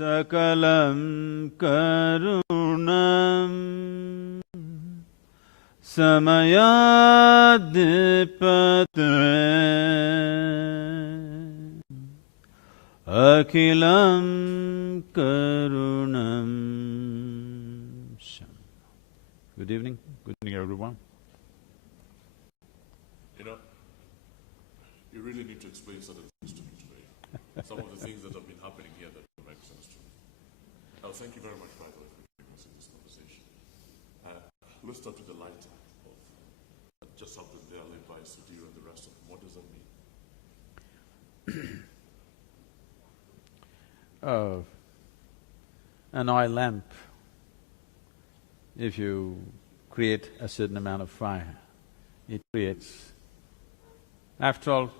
Sakalam karunam samayadipatre akilam karunam. Good evening. Good evening, everyone. You know, you really need to explain certain things to me today. Some of the things that have been happening here that don't make sense to me. Thank you very much, by the way, for joining us in this conversation. Let's start with the lighter of just happened there led by Sadhguru and the rest of them. What does that mean? An oil lamp, if you create a certain amount of fire, it creates… After all,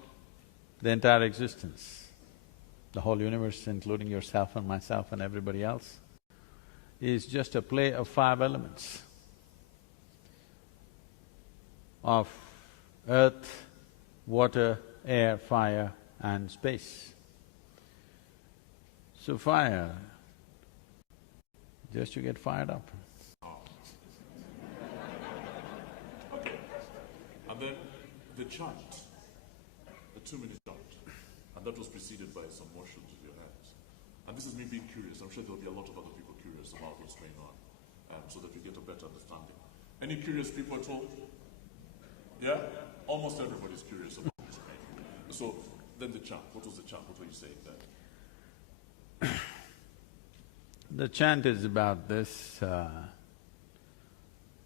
the entire existence, the whole universe, including yourself and myself and everybody else, is just a play of five elements of earth, water, air, fire and space. So fire, just to get fired up. Okay. And then the chant, the 2-minute chant, and that was preceded by some motions with your hands. And this is me being curious. I'm sure there'll be a lot of other people curious about what's going on, so that we get a better understanding. Any curious people at all? Yeah? Almost everybody's curious about this. So, then the chant. What was the chant? What were you saying there? The chant is about this,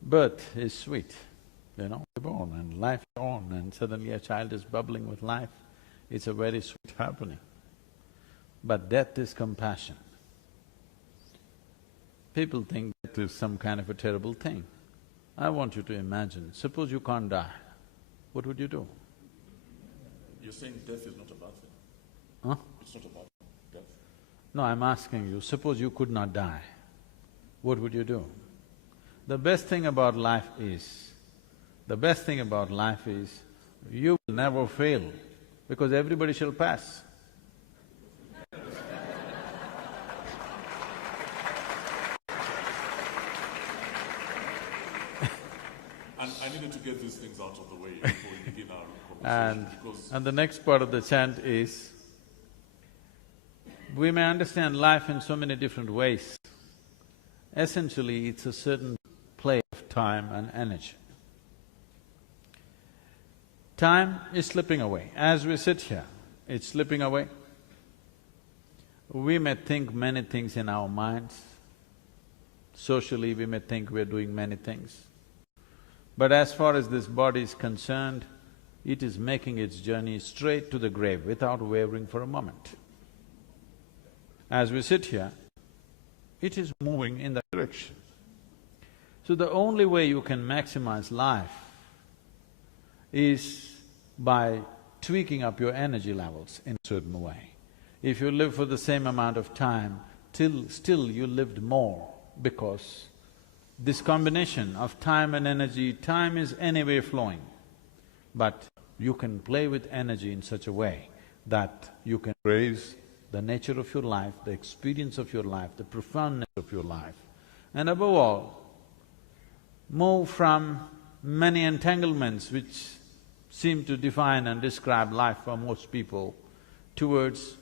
birth is sweet, you know, you're born and life is on and suddenly a child is bubbling with life. It's a very sweet happening. But death is compassion. People think death is some kind of a terrible thing. I want you to imagine, suppose you can't die, what would you do? You're saying death is not a bad thing? Huh? It's not a bad thing, death? No, I'm asking you, suppose you could not die, what would you do? The best thing about life is, you will never fail because everybody shall pass. And I needed to get these things out of the way before we begin our conversation because… And the next part of the chant is, we may understand life in so many different ways. Essentially, it's a certain play of time and energy. Time is slipping away. As we sit here, it's slipping away. We may think many things in our minds. Socially, we may think we're doing many things. But as far as this body is concerned, it is making its journey straight to the grave without wavering for a moment. As we sit here, it is moving in that direction. So the only way you can maximize life is by tweaking up your energy levels in a certain way. If you live for the same amount of time, still you lived more because this combination of time and energy, time is anyway flowing, but you can play with energy in such a way that you can raise the nature of your life, the experience of your life, the profoundness of your life, and above all, move from many entanglements which seem to define and describe life for most people towards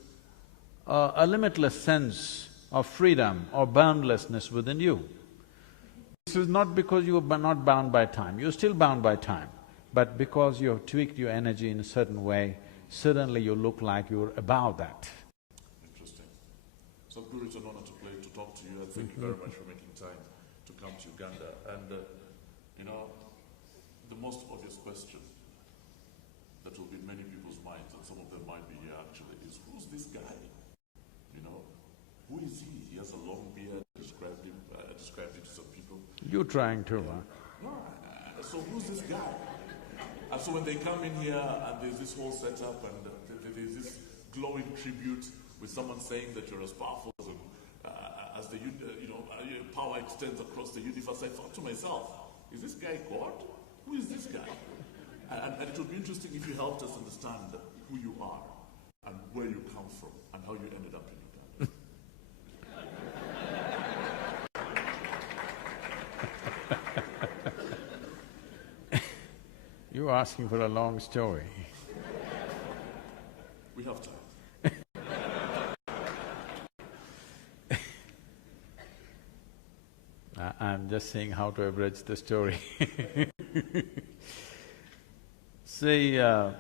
a limitless sense of freedom or boundlessness within you. This is not because you are not bound by time, you're still bound by time, but because you have tweaked your energy in a certain way, suddenly you look like you're above that. Interesting. Sadhguru, it's an honor to talk to you, and thank you very much for making time to come to Uganda. And you know, the most obvious question that will be in many people's minds, and some of them might be here actually, is who's this guy? You know, who is he? He has a long beard, described him to some people. You're trying to, huh? No, so who's this guy? And so when they come in here and there's this whole setup and there's this glowing tribute with someone saying that you're as powerful as the power extends across the universe, I thought to myself, is this guy God? Who is this guy? And it would be interesting if you helped us understand who you are and where you come from and how you ended up in Uganda. You're asking for a long story. We have time. I'm just saying how to abridge the story. See, I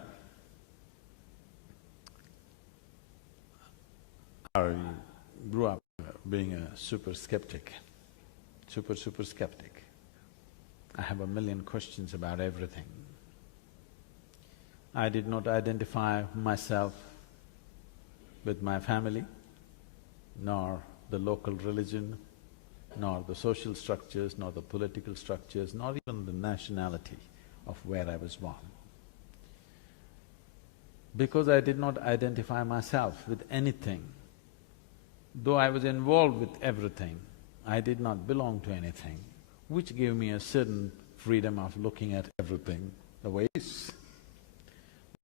grew up being a super skeptic. Super skeptic. I have a million questions about everything. I did not identify myself with my family, nor the local religion, nor the social structures, nor the political structures, nor even the nationality of where I was born. Because I did not identify myself with anything, though I was involved with everything, I did not belong to anything, which gave me a certain freedom of looking at everything the way it is.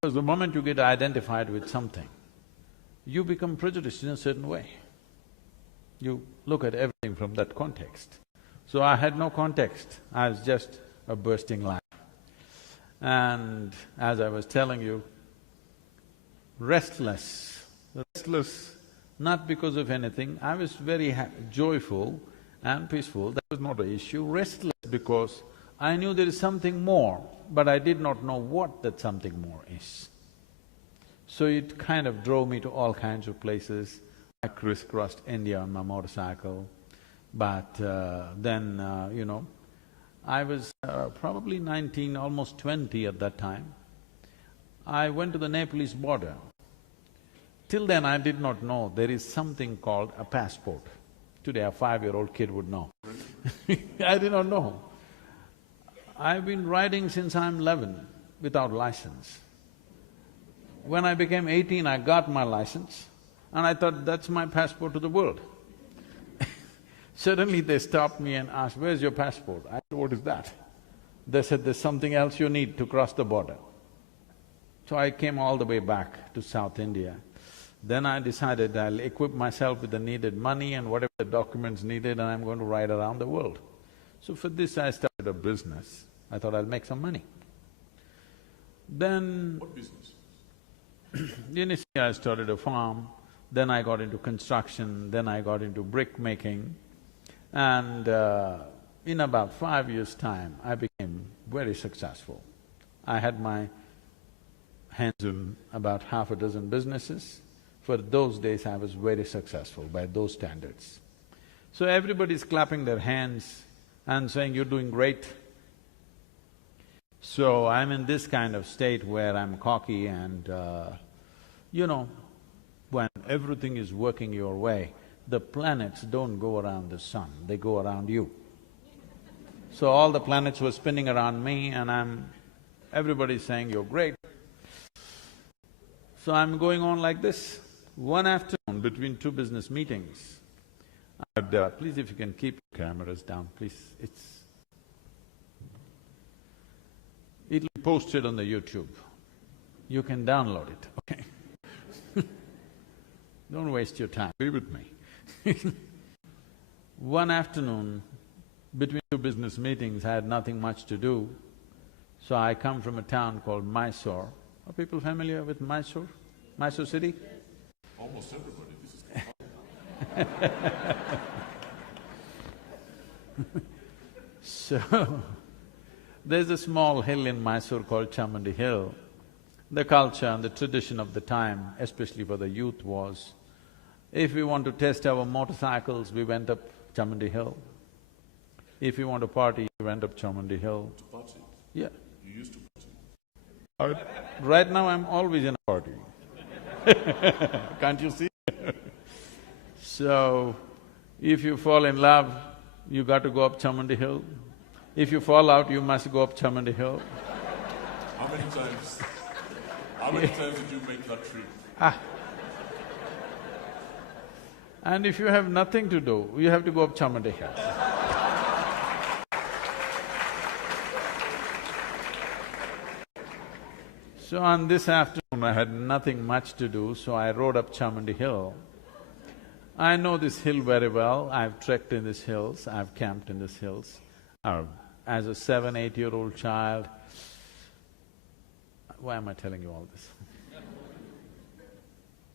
Because the moment you get identified with something, you become prejudiced in a certain way. You look at everything from that context. So I had no context, I was just a bursting life. And as I was telling you, restless not because of anything, I was very joyful and peaceful, that was not an issue. Restless because I knew there is something more, but I did not know what that something more is. So it kind of drove me to all kinds of places. I crisscrossed India on my motorcycle, but then, I was probably 19, almost 20 at that time. I went to the Nepalese border. Till then I did not know there is something called a passport. Today a 5-year-old kid would know. I did not know. I've been riding since I'm 11 without license. When I became 18, I got my license and I thought that's my passport to the world. Suddenly they stopped me and asked, "Where's your passport?" I said, "What is that?" They said, "There's something else you need to cross the border." So I came all the way back to South India. Then I decided I'll equip myself with the needed money and whatever the documents needed, and I'm going to ride around the world. So for this I started a business. I thought I'll make some money. Then… What business? Initially I started a farm, then I got into construction, then I got into brick making, and in about 5 years' time I became very successful. I had my hands on about half a dozen businesses. For those days I was very successful by those standards. So everybody's clapping their hands and saying, "You're doing great." So I'm in this kind of state where I'm cocky and when everything is working your way, the planets don't go around the sun, they go around you. So all the planets were spinning around me and everybody's saying, "You're great." So I'm going on like this. One afternoon, between two business meetings, please if you can keep your cameras down, please, it'll be posted on the YouTube. You can download it, okay? Don't waste your time, be with me. One afternoon, between two business meetings, I had nothing much to do, so I come from a town called Mysore. Are people familiar with Mysore? Mysore city? Almost everybody, this is… So, there's a small hill in Mysore called Chamandi Hill. The culture and the tradition of the time, especially for the youth, was if we want to test our motorcycles, we went up Chamandi Hill. If we want to party, we went up Chamandi Hill. To party? Yeah. You used to party? Right now I'm always in a party. Can't you see? So, if you fall in love, you got to go up Chamandi Hill. If you fall out, you must go up Chamandi Hill. How many times? How many times did you make that trip? And if you have nothing to do, you have to go up Chamandi Hill. So on this afternoon, I had nothing much to do, so I rode up Chamandi Hill. I know this hill very well, I've trekked in these hills, I've camped in these hills. As a 7, 8-year-old child, why am I telling you all this?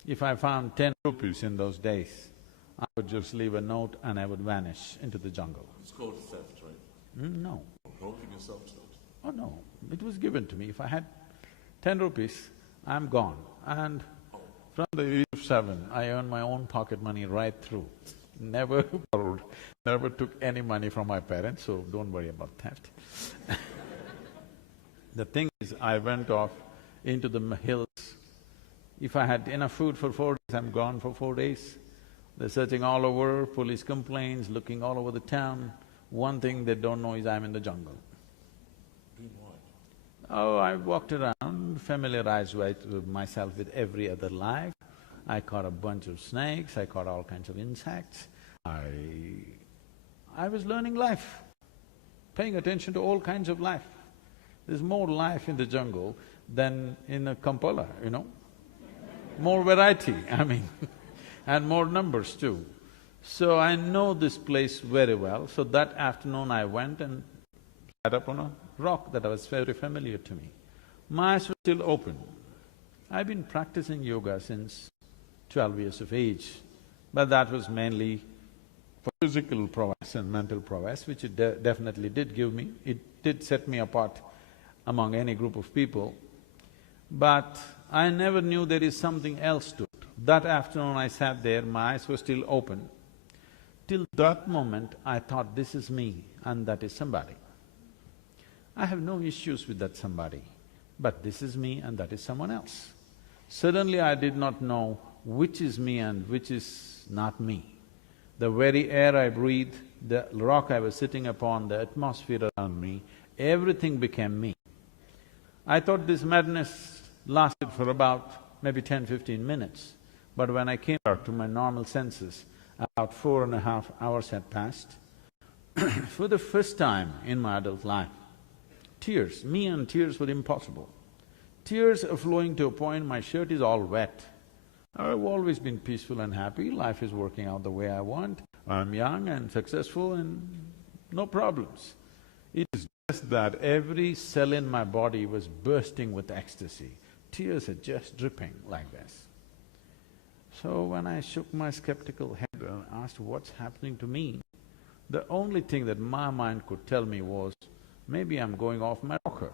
If I found 10 rupees in those days, I would just leave a note and I would vanish into the jungle. It's called theft, right? No. Broken yourself to it. Oh no, it was given to me. If I had 10 rupees, I'm gone. And from the age of 7, I earned my own pocket money right through. Never borrowed, never took any money from my parents, so don't worry about theft. The thing is, I went off into the hills. If I had enough food for 4 days, I'm gone for 4 days. They're searching all over, police complaints, looking all over the town. One thing they don't know is I'm in the jungle. Doing what? Oh, I walked around, familiarized myself with every other life. I caught a bunch of snakes, I caught all kinds of insects. I was learning life, paying attention to all kinds of life. There's more life in the jungle than in a Kampala, you know. More variety, I mean, and more numbers too. So I know this place very well, so that afternoon I went and sat up on a rock that was very familiar to me. My eyes were still open. I've been practicing yoga since 12 years of age, but that was mainly for physical prowess and mental prowess, which it definitely did give me. It did set me apart among any group of people, but I never knew there is something else to it. That afternoon I sat there, my eyes were still open. Till that moment, I thought, this is me and that is somebody. I have no issues with that somebody, but this is me and that is someone else. Suddenly I did not know which is me and which is not me. The very air I breathed, the rock I was sitting upon, the atmosphere around me, everything became me. I thought this madness lasted for about maybe 10–15 minutes, but when I came back to my normal senses, about 4.5 hours had passed. For the first time in my adult life, tears, me and tears were impossible. Tears are flowing to a point my shirt is all wet. I've always been peaceful and happy, life is working out the way I want, I'm young and successful and no problems. It is just that every cell in my body was bursting with ecstasy. Tears are just dripping like this. So when I shook my skeptical head and asked what's happening to me, the only thing that my mind could tell me was, maybe I'm going off my rocker.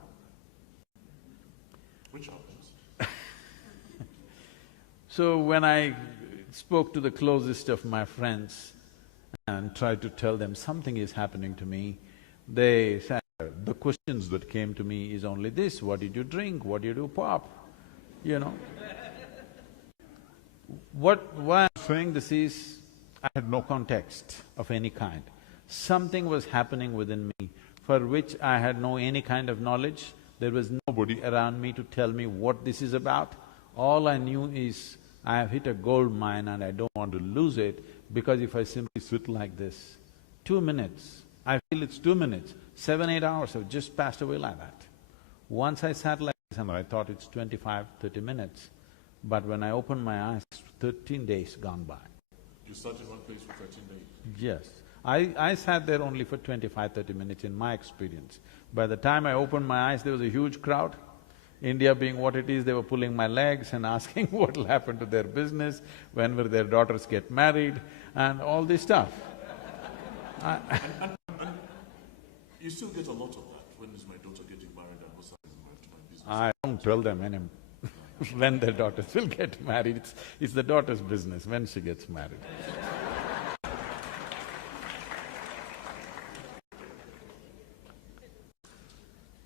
Which happens? So when I spoke to the closest of my friends and tried to tell them something is happening to me, they said, the questions that came to me is only this: what did you drink, what did you do pop, you know? Why I'm saying this is, I had no context of any kind. Something was happening within me for which I had no any kind of knowledge. There was nobody around me to tell me what this is about. All I knew is, I have hit a gold mine and I don't want to lose it, because if I simply sit like this, 2 minutes, I feel it's 2 minutes, 7–8 hours have just passed away like that. Once I sat like this and I thought it's 25–30 minutes, but when I opened my eyes, 13 days gone by. You sat in one place for 13 days? Yes. I sat there only for 25–30 minutes in my experience. By the time I opened my eyes, there was a huge crowd. India being what it is, they were pulling my legs and asking what'll happen to their business, when will their daughters get married, and all this stuff. You still get a lot of that. When is my daughter getting married and what's happening to my business? I don't tell them anymore when their daughters will get married. It's the daughter's business when she gets married.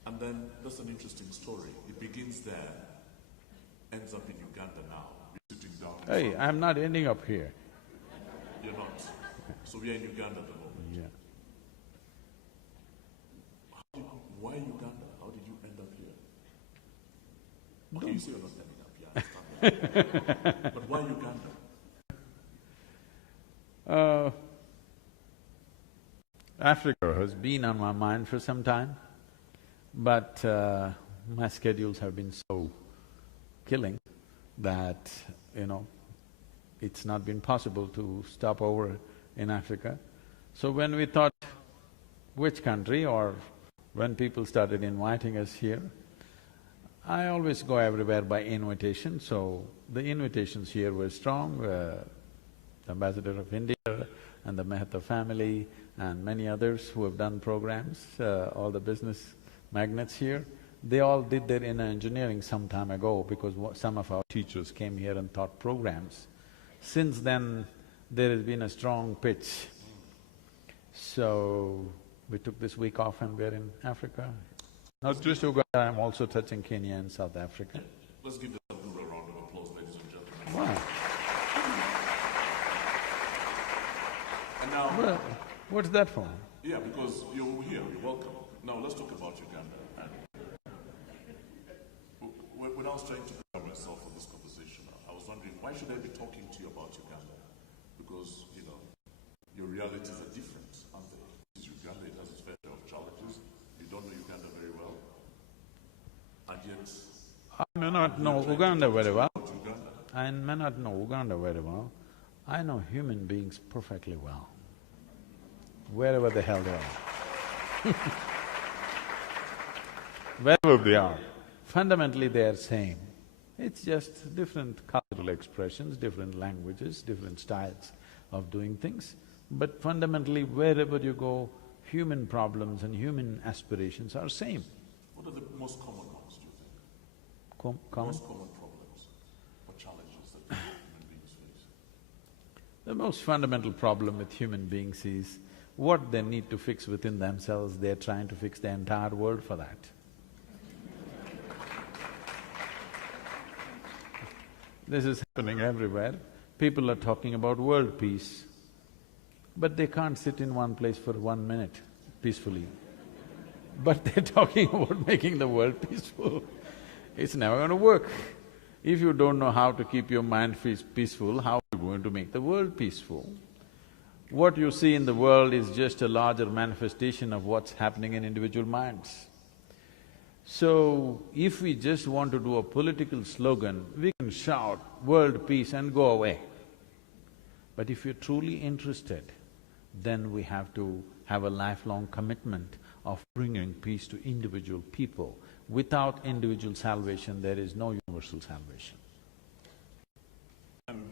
And then, that's an interesting story. It begins there, ends up in Uganda now. You're sitting down. Hey, I'm not ending up here. You're not. So we are in Uganda at the moment. Yeah. Why Uganda? How did you end up here? Okay, you say you're not ending up here, I understand that. But why Uganda? Africa has been on my mind for some time, but my schedules have been so killing that, you know, it's not been possible to stop over in Africa. So when we thought which country, or when people started inviting us here, I always go everywhere by invitation, so the invitations here were strong. The Ambassador of India and the Mehta family and many others who have done programs, all the business magnates here, they all did their inner engineering some time ago because some of our teachers came here and taught programs. Since then, there has been a strong pitch. So, we took this week off and we're in Africa. Not just Uganda, I'm also touching Kenya and South Africa. Let's give the Sadhguru a round of applause, ladies and gentlemen. Wow. And now… Well, what's that for? Yeah, because you're here, you're welcome. Now let's talk about Uganda. And when I was trying to prepare myself for this conversation, I was wondering, why should I be talking to you about Uganda? Because, you know, your realities are different, aren't they? This is Uganda, it has its fair share of challenges. You don't know Uganda very well. And yet… I may not know Uganda very well. I may not know Uganda very well. I know human beings perfectly well, wherever the hell they are. Wherever they are, fundamentally they are same. It's just different cultural expressions, different languages, different styles of doing things. But fundamentally, wherever you go, human problems and human aspirations are same. What are the most common ones, do you think? Common? Most common problems or challenges that human beings face? The most fundamental problem with human beings is what they need to fix within themselves, they're trying to fix the entire world for that. This is happening everywhere. People are talking about world peace, but they can't sit in one place for 1 minute peacefully. But they're talking about making the world peaceful. It's never going to work. If you don't know how to keep your mind peaceful, how are you going to make the world peaceful? What you see in the world is just a larger manifestation of what's happening in individual minds. So, if we just want to do a political slogan, we can shout world peace and go away. But if you're truly interested, then we have to have a lifelong commitment of bringing peace to individual people. Without individual salvation, there is no universal salvation. And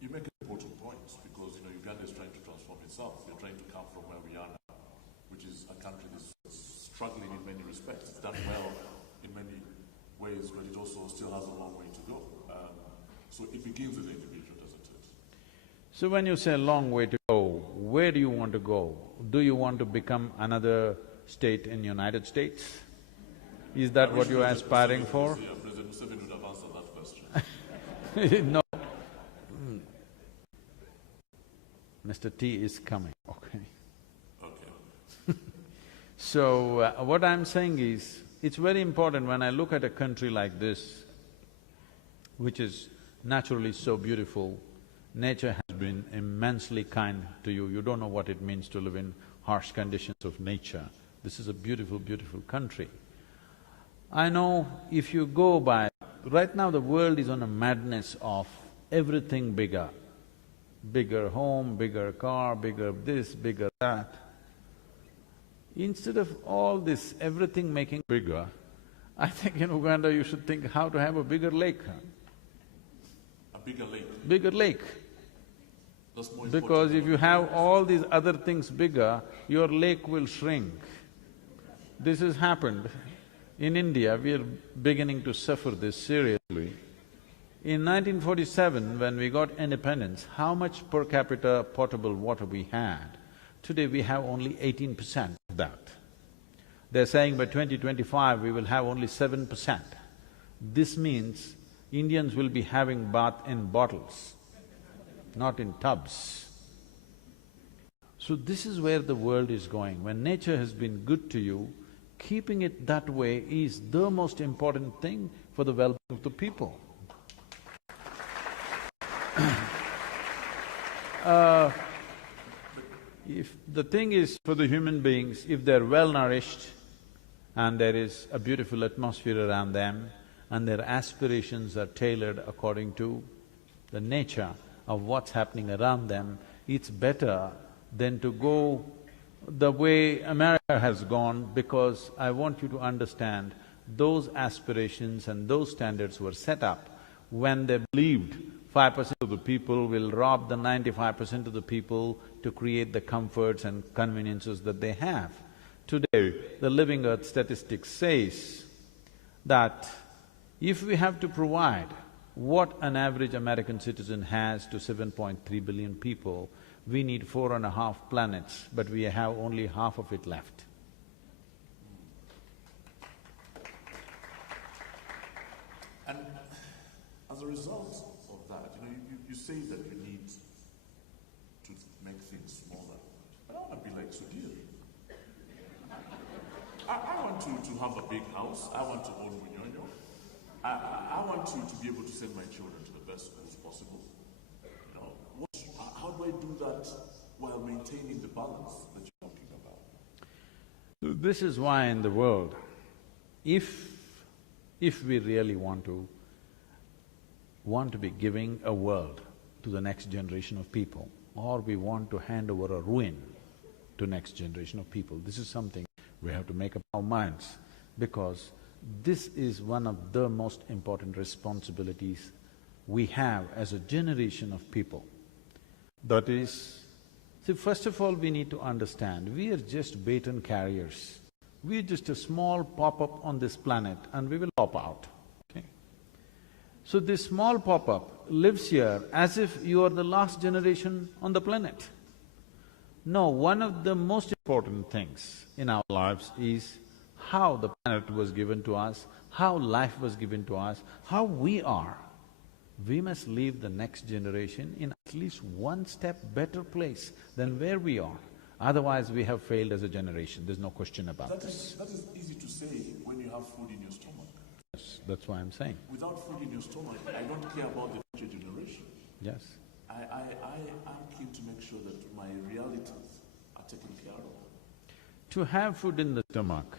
you make important points because, you know, Uganda is trying to transform itself. They're trying to come from where we are now, which is a country that's struggling in many respects. It's done well in many ways, but it also still has a long way to go. So it begins with the individual, doesn't it? So when you say long way to go, where do you want to go? Do you want to become another state in United States? Is that what you're aspiring for? Yeah, President Museveni would have answered that question. No. Mr. T is coming, okay. Okay. So, what I'm saying is, it's very important when I look at a country like this, which is naturally so beautiful, nature has been immensely kind to you. You don't know what it means to live in harsh conditions of nature. This is a beautiful, beautiful country. I know if you go by… Right now the world is on a madness of everything bigger. Bigger home, bigger car, bigger this, bigger that. Instead of all this, everything making bigger, I think in Uganda you should think how to have a bigger lake. A bigger lake? Bigger lake. That's more Because if you have all these other things bigger, your lake will shrink. This has happened. In India, we are beginning to suffer this seriously. In 1947, when we got independence, how much per capita potable water we had? Today we have only 18% of that. They're saying by 2025 we will have only 7%. This means Indians will be having bath in bottles, not in tubs. So this is where the world is going. When nature has been good to you, keeping it that way is the most important thing for the well-being of the people. If the thing is for the human beings, if they're well-nourished and there is a beautiful atmosphere around them and their aspirations are tailored according to the nature of what's happening around them, it's better than to go the way America has gone, because I want you to understand, those aspirations and those standards were set up when they believed 5% of the people will rob the 95% of the people to create the comforts and conveniences that they have. Today, the Living Earth statistics says that if we have to provide what an average American citizen has to 7.3 billion people, we need 4.5 planets, but we have only half of it left. And as a result of that, you say that you need to make things smaller. I don't want to be like Sudhir. I want to have a big house. I want to own Munyonyo. I want to be able to send my children to the best schools possible. How do I do that while maintaining the balance that you're talking about? So this is why in the world, if we really want to be giving a world to the next generation of people, or we want to hand over a ruin to next generation of people, this is something we have to make up our minds, because this is one of the most important responsibilities we have as a generation of people. That is, see, first of all, we need to understand, we are just baton carriers. We are just a small pop-up on this planet and we will pop out, okay? So this small pop-up lives here as if you are the last generation on the planet. No, one of the most important things in our lives is how the planet was given to us, how life was given to us, how we are. We must leave the next generation in at least one step better place than where we are. Otherwise, we have failed as a generation, there's no question about this. That is easy to say when you have food in your stomach. Yes, that's why I'm saying. Without food in your stomach, I don't care about the future generation. Yes. I'm keen to make sure that my realities are taken care of. To have food in the stomach,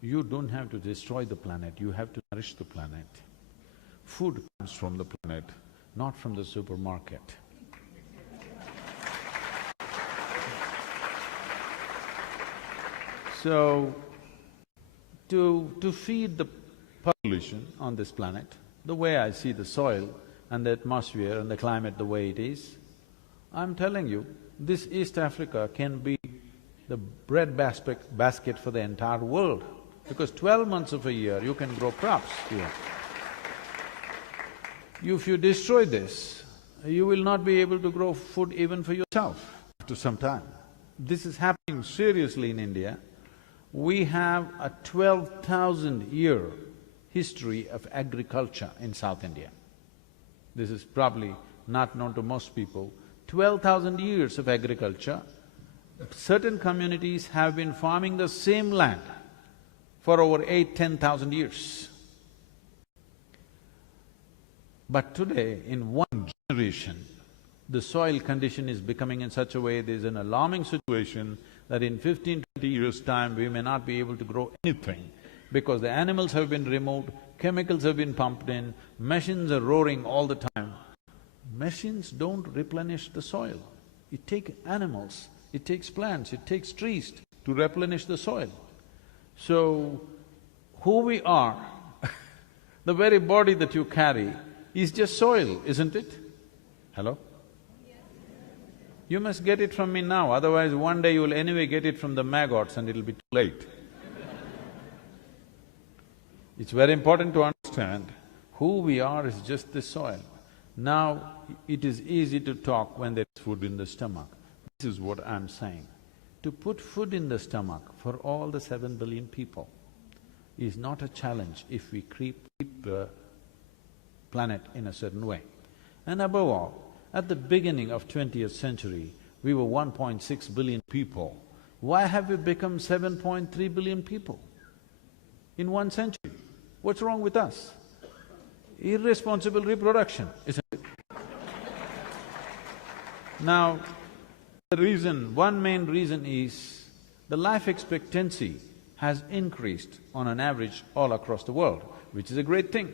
you don't have to destroy the planet, you have to nourish the planet. Food comes from the planet, not from the supermarket. So, to feed the population on this planet, the way I see the soil and the atmosphere and the climate the way it is, I'm telling you, this East Africa can be the bread basket for the entire world, because 12 months of a year you can grow crops here. If you destroy this, you will not be able to grow food even for yourself after some time. This is happening seriously in India. We have a 12,000-year history of agriculture in South India. This is probably not known to most people. 12,000 years of agriculture. Certain communities have been farming the same land for over 8,000–10,000 years. But today, in one generation, the soil condition is becoming in such a way, there's an alarming situation that in 15–20 years' time, we may not be able to grow anything because the animals have been removed, chemicals have been pumped in, machines are roaring all the time. Machines don't replenish the soil. It takes animals, it takes plants, it takes trees to replenish the soil. So, who we are, the very body that you carry is just soil, isn't it? Hello? You must get it from me now, otherwise one day you will anyway get it from the maggots and it'll be too late. It's very important to understand who we are is just this soil. Now, it is easy to talk when there's food in the stomach. This is what I'm saying. To put food in the stomach for all the 7 billion people is not a challenge if we keep the planet in a certain way. And above all, at the beginning of 20th century, we were 1.6 billion people. Why have we become 7.3 billion people in 1 century? What's wrong with us? Irresponsible reproduction, isn't it? Now, one main reason is the life expectancy has increased on an average all across the world, which is a great thing.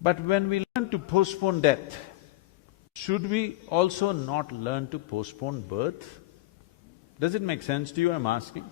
But when we learn to postpone death, should we also not learn to postpone birth? Does it make sense to you, I'm asking?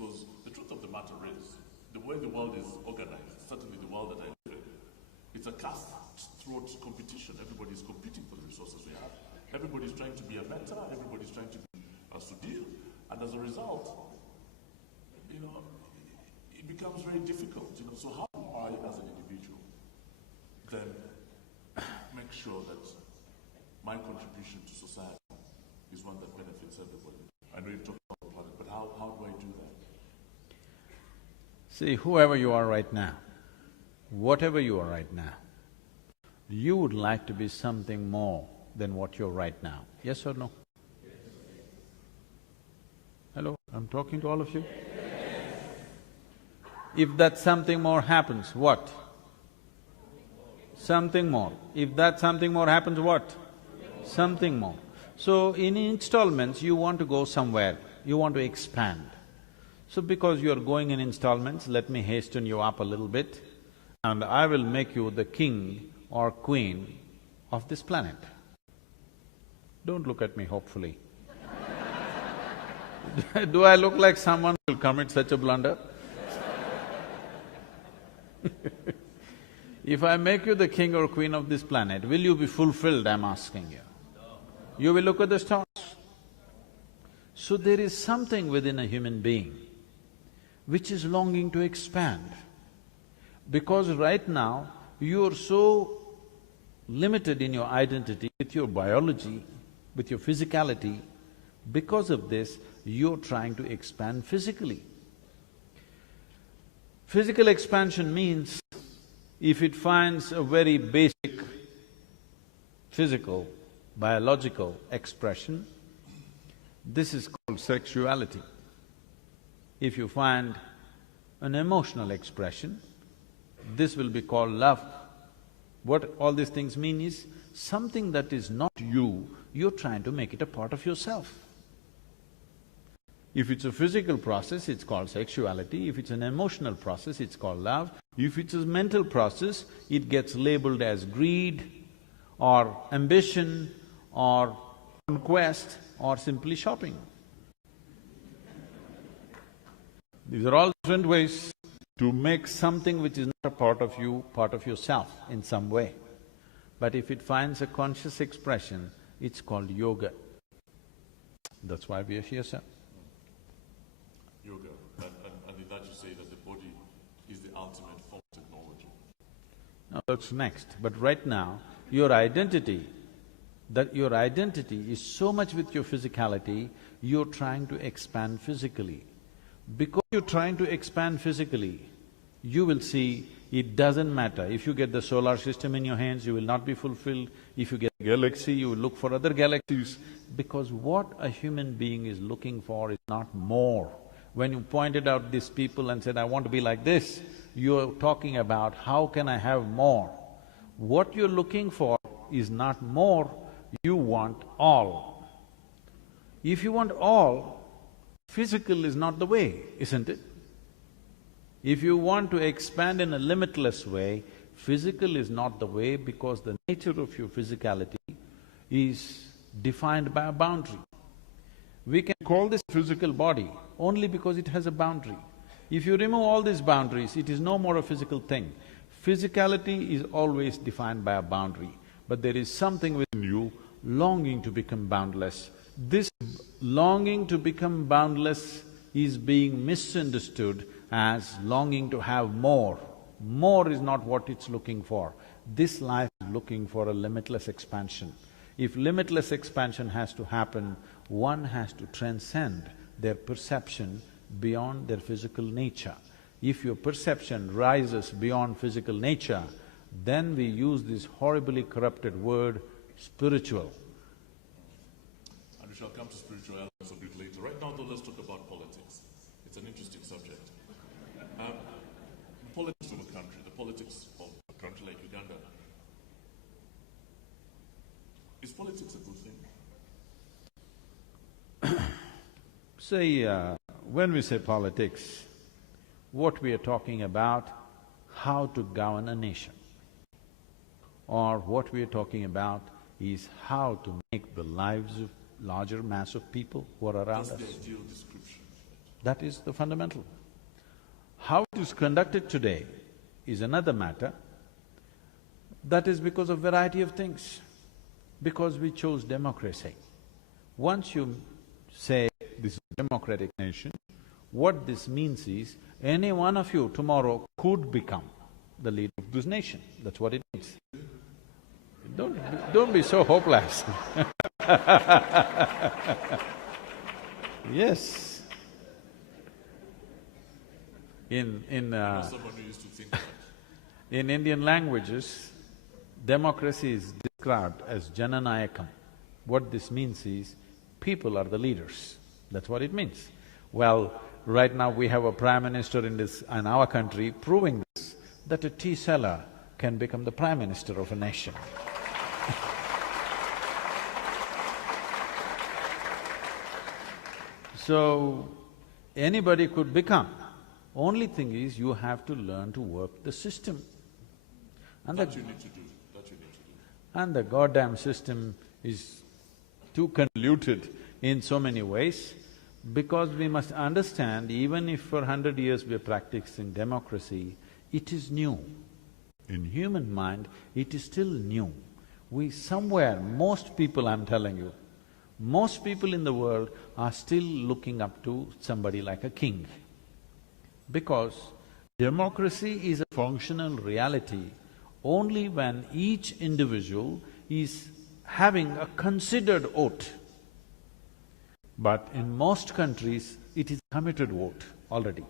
because the truth of the matter is, the way the world is organized, certainly the world that I live in, it's a cutthroat competition. Everybody's competing for the resources we have. Everybody's trying to be a mentor, everybody's trying to be a Sudhir, and as a result, it becomes very difficult. So how do I, as an individual, then make sure that my contribution to society is one that benefits everybody? I know you've talked about it, but how do I do that? See, whoever you are right now, whatever you are right now, you would like to be something more than what you're right now, yes or no? Hello, I'm talking to all of you? If that something more happens, what? Something more. If that something more happens, what? Something more. So in installments, you want to go somewhere, you want to expand. So because you're going in installments, let me hasten you up a little bit, and I will make you the king or queen of this planet. Don't look at me hopefully. Do I look like someone who will commit such a blunder? If I make you the king or queen of this planet, will you be fulfilled, I'm asking you? You will look at the stars. So there is something within a human being which is longing to expand. Because right now, you are so limited in your identity with your biology, with your physicality. Because of this, you're trying to expand physically. Physical expansion means, if it finds a very basic physical, biological expression, this is called sexuality. If you find an emotional expression, this will be called love. What all these things mean is, something that is not you, you're trying to make it a part of yourself. If it's a physical process, it's called sexuality. If it's an emotional process, it's called love. If it's a mental process, it gets labeled as greed or ambition or conquest or simply shopping. These are all different ways to make something which is not a part of you, part of yourself in some way. But if it finds a conscious expression, it's called yoga. That's why we are here, sir. Yoga, and in that you say that the body is the ultimate form of technology. Now that's next, but right now, your identity is so much with your physicality, you're trying to expand physically. Because you're trying to expand physically, you will see it doesn't matter. If you get the solar system in your hands, you will not be fulfilled. If you get a galaxy, you will look for other galaxies. Because what a human being is looking for is not more. When you pointed out these people and said, I want to be like this, you're talking about how can I have more. What you're looking for is not more, you want all. If you want all, physical is not the way, isn't it? If you want to expand in a limitless way, physical is not the way because the nature of your physicality is defined by a boundary. We can call this physical body only because it has a boundary. If you remove all these boundaries, it is no more a physical thing. Physicality is always defined by a boundary, but there is something within you longing to become boundless. This longing to become boundless is being misunderstood as longing to have more. More is not what it's looking for. This life is looking for a limitless expansion. If limitless expansion has to happen, one has to transcend their perception beyond their physical nature. If your perception rises beyond physical nature, then we use this horribly corrupted word, spiritual. And we shall come to spiritual elements a bit later. Right now though, let's talk about politics. It's an interesting subject. Politics of a country, the politics of a country like Uganda. Is politics a good thing? Say, when we say politics, what we are talking about, how to govern a nation. Or what we are talking about is how to make the lives of larger mass of people who are around us. That's the ideal description. That is the fundamental. How it is conducted today is another matter. That is because of variety of things, because we chose democracy. Once you say this is a democratic nation, what this means is any one of you tomorrow could become the leader of this nation. That's what it means. Don't be so hopeless. Yes. Someone who used to think that. In Indian languages, democracy is described as Jananayakam. What this means is, people are the leaders. That's what it means. Well, right now we have a prime minister in our country proving this, that a tea seller can become the prime minister of a nation. So, anybody could become. Only thing is, you have to learn to work the system. And That you need to do, that you need to do. And the goddamn system is too convoluted in so many ways, because we must understand, even if for 100 years we are practicing democracy, it is new. In human mind, it is still new. Most people, I'm telling you, most people in the world are still looking up to somebody like a king. Because democracy is a functional reality only when each individual is having a considered vote. But in most countries, it is committed vote already,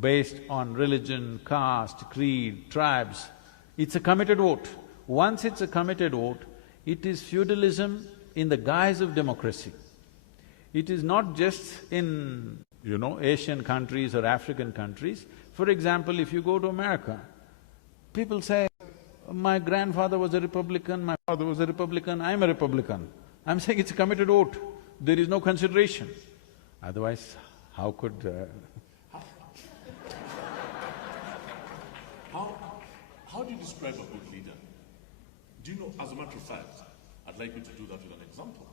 based on religion, caste, creed, tribes. It's a committed vote. Once it's a committed vote, it is feudalism in the guise of democracy. It is not just in, Asian countries or African countries. For example, if you go to America, people say, my grandfather was a Republican, my father was a Republican, I'm a Republican. I'm saying it's a committed vote, there is no consideration. Otherwise, how could… How do you describe a good leader? Do you know, as a matter of fact, I'd like you to do that with an example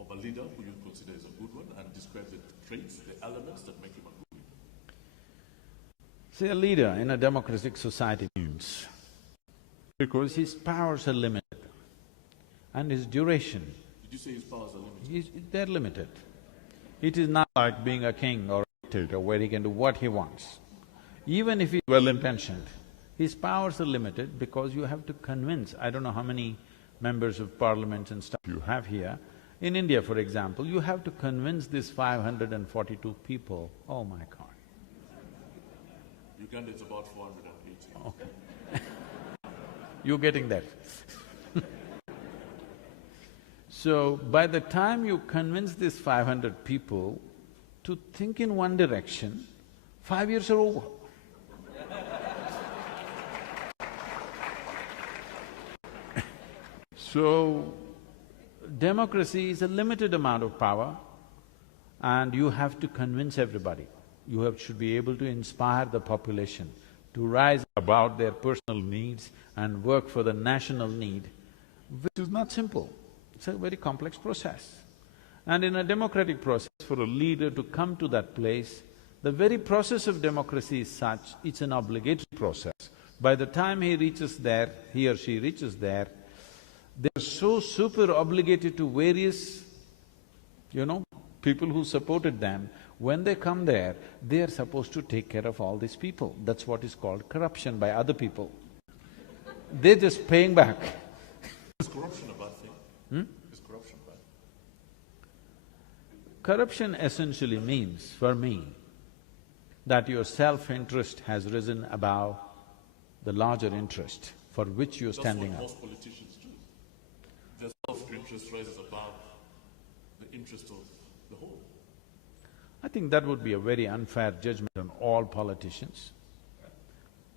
of a leader who you consider is a good one, and describe the traits, the elements that make him a good leader. See, a leader in a democratic society means, because his powers are limited and his duration… Did you say his powers are limited? They're limited. It is not like being a king or a dictator where he can do what he wants. Even if he's well-intentioned, his powers are limited because you have to convince… I don't know how many members of parliament and stuff you have here. In India, for example, you have to convince these 542 people, oh my God. Uganda, it's about 480. Okay. You're getting that. So, by the time you convince these 500 people to think in one direction, 5 years are over. So, democracy is a limited amount of power, and you have to convince everybody. Should be able to inspire the population to rise above their personal needs and work for the national need, which is not simple. It's a very complex process. And in a democratic process, for a leader to come to that place, the very process of democracy is such, it's an obligatory process. By the time he reaches there, he or she reaches there, they're so super obligated to various, people who supported them. When they come there, they are supposed to take care of all these people. That's what is called corruption by other people. They're just paying back. Is corruption a bad thing? Is corruption bad? Corruption essentially means, for me, that your self-interest has risen above the larger interest for which you're standing up. That's what most politicians do. Their self-interest rises above the interest of the whole. I think that would be a very unfair judgment on all politicians.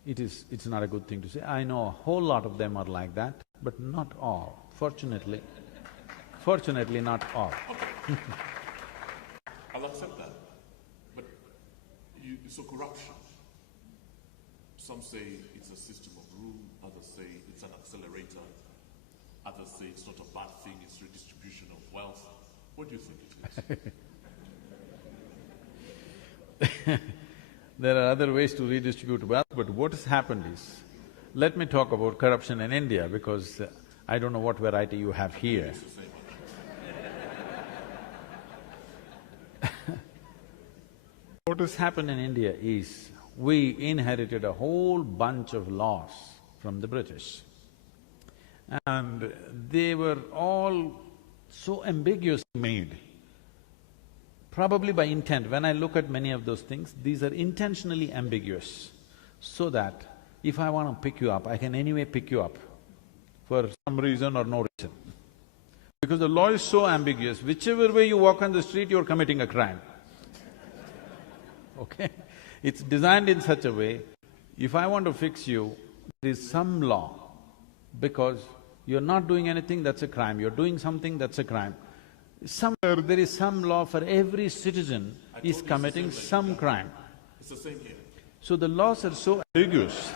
It's not a good thing to say. I know a whole lot of them are like that, but not all, fortunately. Fortunately, not all. Okay. I'll accept that. But so corruption, some say it's a system of rule, others say it's an accelerator, others say it's not a bad thing, it's redistribution of wealth. What do you think it is? There are other ways to redistribute wealth, but what has happened is, let me talk about corruption in India because I don't know what variety you have here. What has happened in India is, we inherited a whole bunch of laws from the British. And they were all so ambiguously made, probably by intent. When I look at many of those things, these are intentionally ambiguous, so that if I want to pick you up, I can anyway pick you up for some reason or no reason. Because the law is so ambiguous, whichever way you walk on the street, you're committing a crime. Okay? It's designed in such a way, if I want to fix you, there is some law, because you're not doing anything, that's a crime, you're doing something, that's a crime. Somewhere there is some law for every citizen is committing some crime. It's the same here. So the laws are so ambiguous.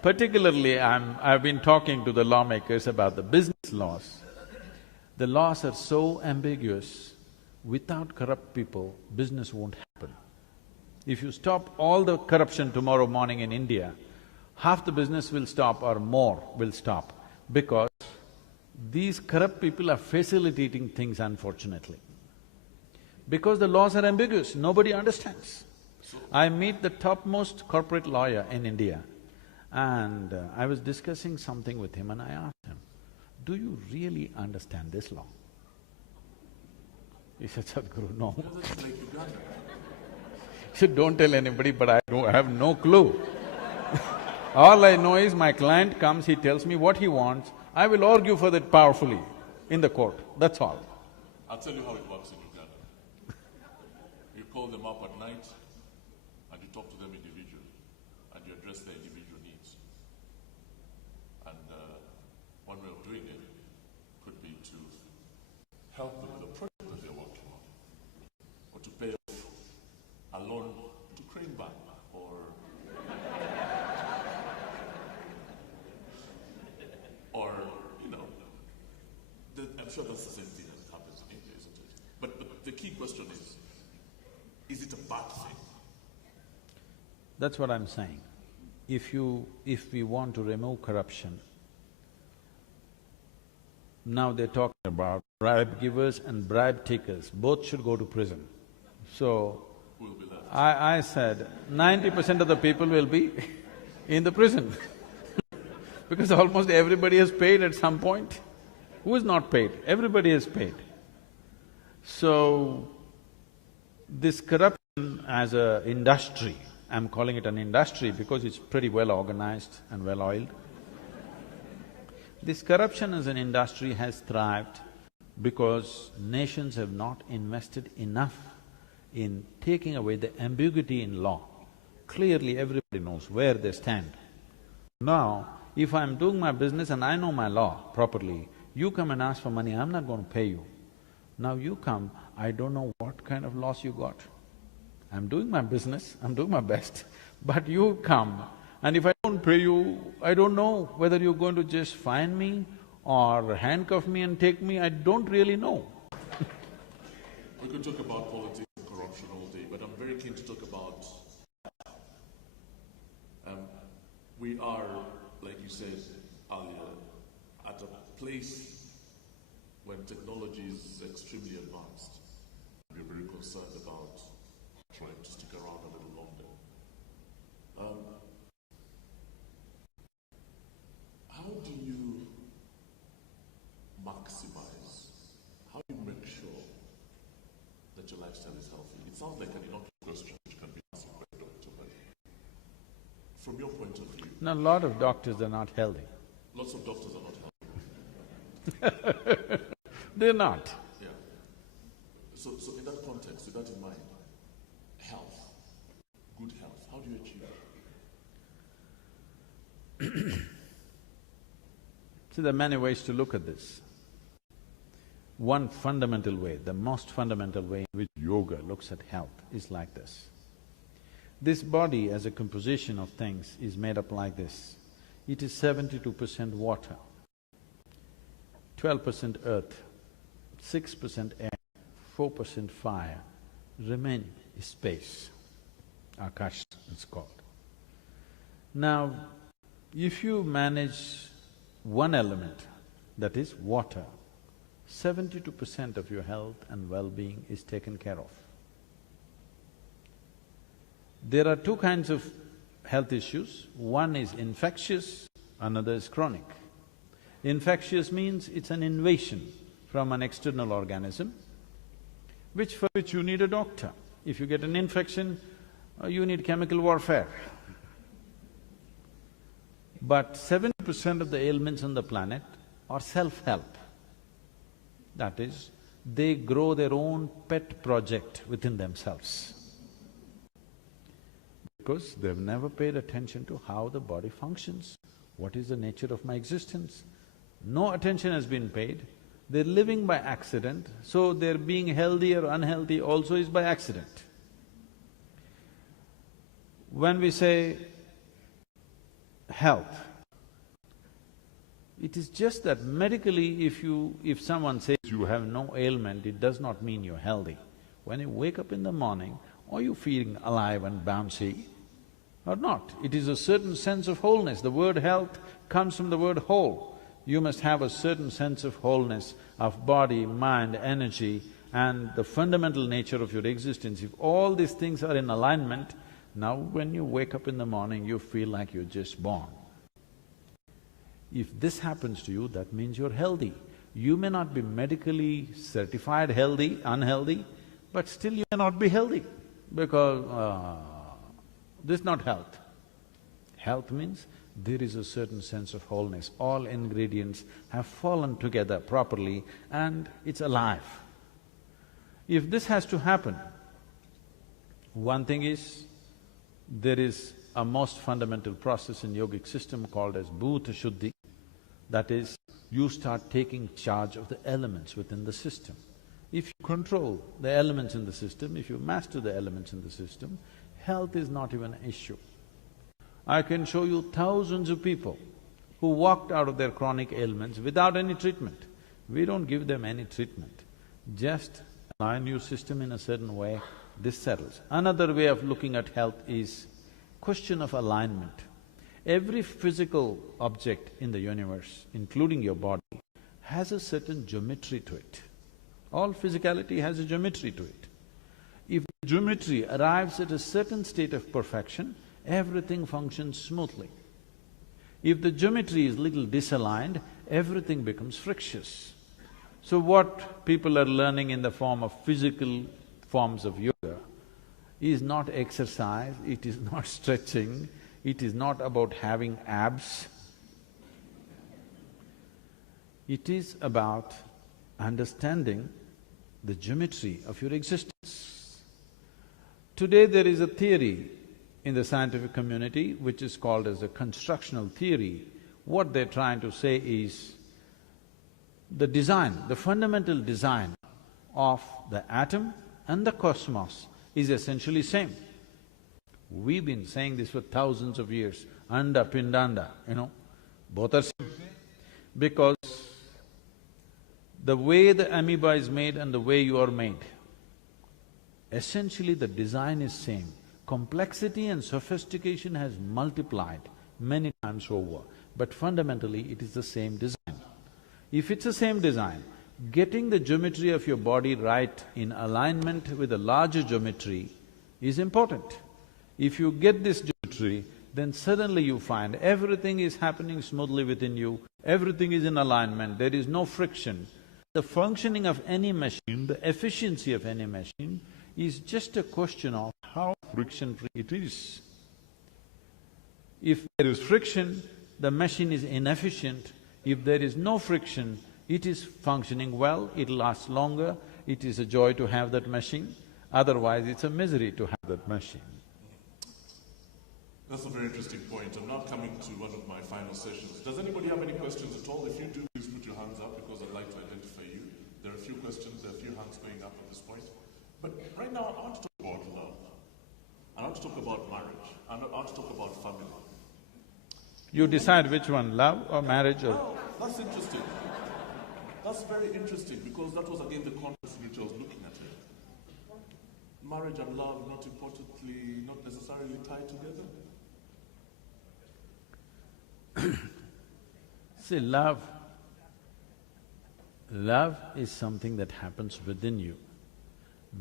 Particularly, I've been talking to the lawmakers about the business laws. The laws are so ambiguous, without corrupt people, business won't happen. If you stop all the corruption tomorrow morning in India, half the business will stop or more will stop, because these corrupt people are facilitating things, unfortunately. Because the laws are ambiguous, nobody understands. I meet the topmost corporate lawyer in India, and I was discussing something with him and I asked him, do you really understand this law? He said, Sadhguru, no. That's like Uganda. He said, don't tell anybody, but I have no clue. All I know is my client comes, he tells me what he wants, I will argue for that powerfully in the court, that's all. I'll tell you how it works in Uganda. You call them up at night and you talk to them individually and you address their individual needs. And one way of doing it could be to help them with a project that they're working on, or to pay off a loan to Crane Bank, or, you know, I'm sure that's the same thing that happens in India, isn't it? But the key question is it a bad thing? That's what I'm saying. If we want to remove corruption, now they're talking about bribe givers and bribe takers, both should go to prison. So, Who will be left? I said 90% of the people will be in the prison because almost everybody has paid at some point. Who is not paid? Everybody has paid. So, this corruption as an industry, I'm calling it an industry because it's pretty well organized and well oiled. This corruption as an industry has thrived because nations have not invested enough in taking away the ambiguity in law. Clearly everybody knows where they stand. Now, if I'm doing my business and I know my law properly, you come and ask for money, I'm not going to pay you. Now you come, I don't know what kind of loss you got. I'm doing my business, I'm doing my best, but you come and if I don't pay you, I don't know whether you're going to just fine me or handcuff me and take me, I don't really know. We could talk about politics and corruption all day, but I'm very keen to talk about… we are, like you said earlier, at a place when technology is extremely advanced. We're very concerned about trying to stick around a little longer. How do you maximize, how do you make sure that your lifestyle is healthy? It sounds like an innocuous question which can be answered by a doctor, but from your point of view… Now, a lot of doctors are not healthy. Lots of doctors are not healthy. They're not. Yeah. So in that context, with that in mind, health, good health, how do you achieve it? See, there are many ways to look at this. One fundamental way, the most fundamental way in which yoga looks at health is like this. This body as a composition of things is made up like this. It is 72% water, 12% earth, 6% air, 4% fire, remain is space. Akash it's called. Now, if you manage one element, that is water, 72% of your health and well-being is taken care of. There are two kinds of health issues. One is infectious, another is chronic. Infectious means it's an invasion from an external organism, for which you need a doctor. If you get an infection, you need chemical warfare. But 70% of the ailments on the planet are self-help. That is, they grow their own pet project within themselves. Because they've never paid attention to how the body functions, what is the nature of my existence. No attention has been paid, they're living by accident, so their being healthy or unhealthy also is by accident. When we say health, it is just that medically if someone says you have no ailment, it does not mean you're healthy. When you wake up in the morning, are you feeling alive and bouncy or not? It is a certain sense of wholeness. The word health comes from the word whole. You must have a certain sense of wholeness of body, mind, energy and the fundamental nature of your existence. If all these things are in alignment, now when you wake up in the morning, you feel like you're just born. If this happens to you, that means you're healthy. You may not be medically certified healthy, unhealthy, but still you may not be healthy because this is not health. Health means there is a certain sense of wholeness. All ingredients have fallen together properly and it's alive. If this has to happen, one thing is, there is a most fundamental process in yogic system called as bhuta shuddhi. That is, you start taking charge of the elements within the system. If you control the elements in the system, if you master the elements in the system, health is not even an issue. I can show you thousands of people who walked out of their chronic ailments without any treatment. We don't give them any treatment, just align your system in a certain way, this settles. Another way of looking at health is question of alignment. Every physical object in the universe, including your body, has a certain geometry to it. All physicality has a geometry to it. If the geometry arrives at a certain state of perfection, everything functions smoothly. If the geometry is little disaligned, everything becomes frictious. So what people are learning in the form of physical forms of yoga is not exercise, it is not stretching, it is not about having abs. It is about understanding the geometry of your existence. Today there is a theory in the scientific community which is called as the constructional theory. What they're trying to say is the design, the fundamental design of the atom and the cosmos is essentially same. We've been saying this for thousands of years, anda, pindanda, both are same. Because the way the amoeba is made and the way you are made, essentially the design is same. Complexity and sophistication has multiplied many times over, but fundamentally it is the same design. If it's the same design, getting the geometry of your body right in alignment with a larger geometry is important. If you get this geometry, then suddenly you find everything is happening smoothly within you, everything is in alignment, there is no friction. The functioning of any machine, the efficiency of any machine is just a question of how friction-free it is. If there is friction, the machine is inefficient. If there is no friction, it is functioning well, it lasts longer, it is a joy to have that machine, otherwise it's a misery to have that machine. That's a very interesting point. I'm now coming to one of my final sessions. Does anybody have any questions at all? If you do, please put your hands up because I'd like to identify you. There are a few questions, there are a few hands going up at this point. But right now, I want to talk about love. I want to talk about marriage. I want to talk about family. You decide which one, love or marriage or… Oh, that's interesting. That's very interesting because that was again the context in which I was looking at it. marriage and love not importantly, not necessarily tied together? See, love is something that happens within you.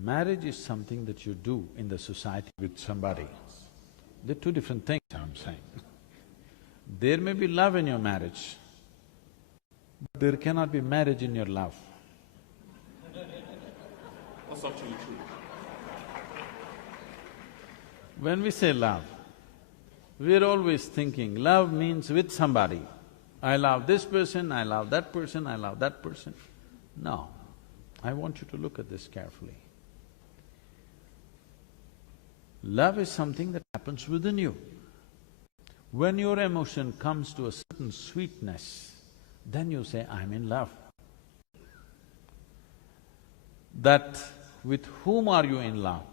Marriage is something that you do in the society with somebody. They're two different things, I'm saying. There may be love in your marriage, but there cannot be marriage in your love. That's actually true. When we say love, we're always thinking love means with somebody. I love this person, I love that person, I love that person. No, I want you to look at this carefully. Love is something that happens within you. When your emotion comes to a certain sweetness, then you say, I'm in love. That with whom are you in love?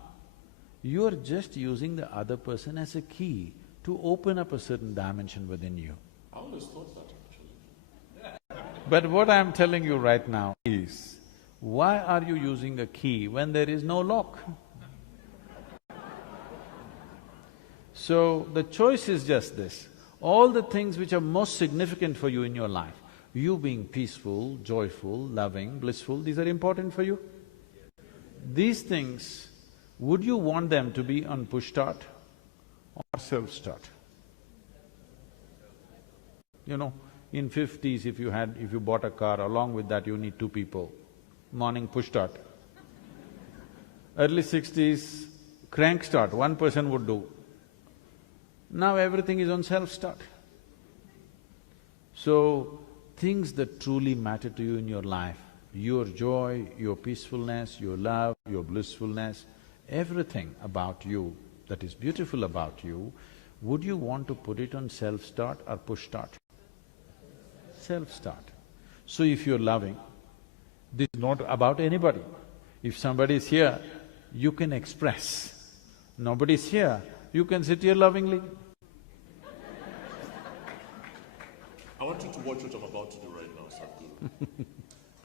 You are just using the other person as a key to open up a certain dimension within you. I always thought that, actually. But what I'm telling you right now is, why are you using a key when there is no lock? So, the choice is just this. All the things which are most significant for you in your life, you being peaceful, joyful, loving, blissful, these are important for you? These things, would you want them to be on push-start or self-start? You know, in 50s if you bought a car, along with that you need two people. Morning push-start. Early 60s, crank-start, one person would do. Now everything is on self-start. So, things that truly matter to you in your life, your joy, your peacefulness, your love, your blissfulness, everything about you that is beautiful about you, would you want to put it on self-start or push-start? Self-start. So if you're loving, this is not about anybody. If somebody is here, you can express. Nobody's here, you can sit here lovingly. I want you to watch what I'm about to do right now, Sadhguru.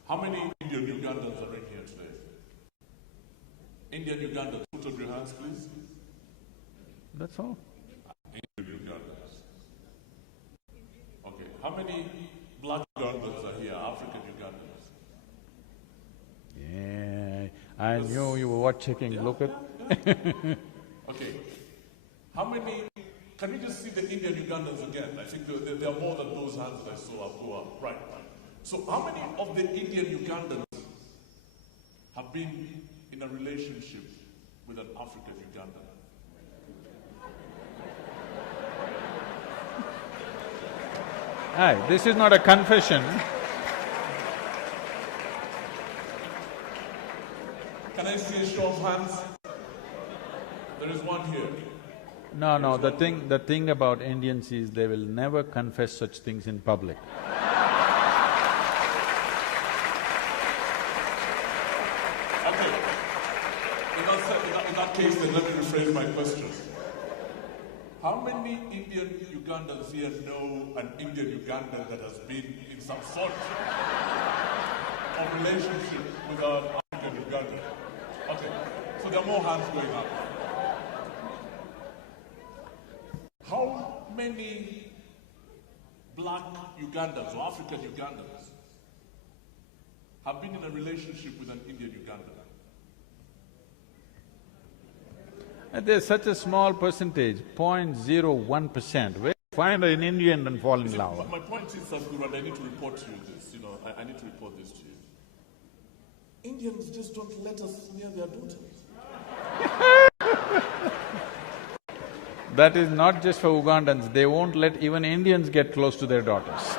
How many Indian Ugandans are in here today? Indian Ugandans, put up your hands, please. That's all. Indian Ugandans. Okay, how many black Ugandans are here, African Ugandans? Yeah, I knew you were checking, look at… Okay, how many… Can we just see the Indian Ugandans again? I think there are more than those hands that I saw up go up. Right. So how many of the Indian Ugandans have been in a relationship with an African Ugandan? Hi, this is not a confession. Can I see a show of hands? There is one here. No, the thing about Indians is they will never confess such things in public. Okay. In that case, then let me rephrase my question. How many Indian Ugandans here know an Indian Ugandan that has been in some sort of relationship with an African Ugandan? Okay, so there are more hands going up. How many black Ugandans or African Ugandans have been in a relationship with an Indian Ugandan? And there's such a small percentage, 0.01%. Where find an Indian and fall in love. My point is, Sadhguru, and I need to report to you this, I need to report this to you. Indians just don't let us near their daughters. That is not just for Ugandans, they won't let even Indians get close to their daughters.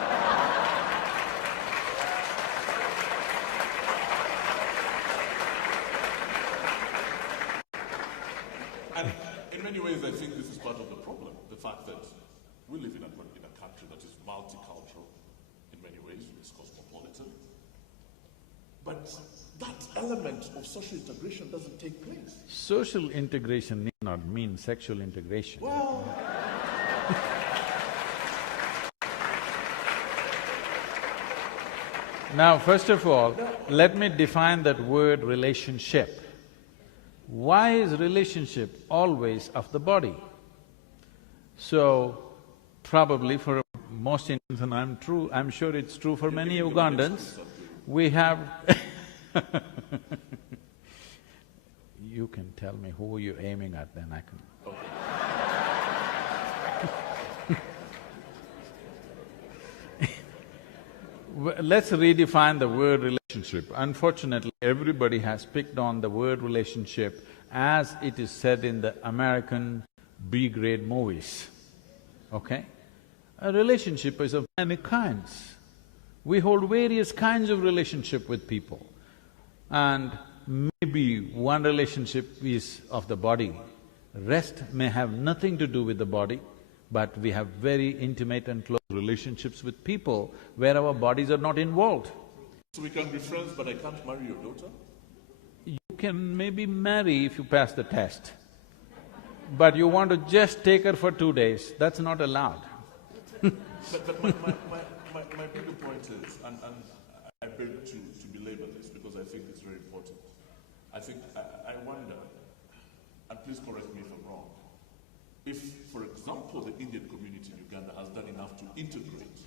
And in many ways, I think this is part of the problem, the fact that we live in a country that is multicultural in many ways, it's cosmopolitan. But that element of social integration doesn't take place. Social integration need not mean sexual integration. Well… Now, first of all, let me define that word relationship. Why is relationship always of the body? So, probably for most Indians, and I'm sure it's true for many Ugandans, we have You can tell me who you're aiming at, then I can… Let's redefine the word relationship. Unfortunately, everybody has picked on the word relationship as it is said in the American B-grade movies, okay? A relationship is of many kinds. We hold various kinds of relationship with people, and maybe one relationship is of the body, rest may have nothing to do with the body, but we have very intimate and close relationships with people where our bodies are not involved. So we can be friends, but I can't marry your daughter? You can maybe marry if you pass the test, but you want to just take her for 2 days, that's not allowed. But my bigger point is, and I beg to belabor this because I think it's very important. I wonder, and please correct me if I'm wrong, if, for example, the Indian community in Uganda has done enough to integrate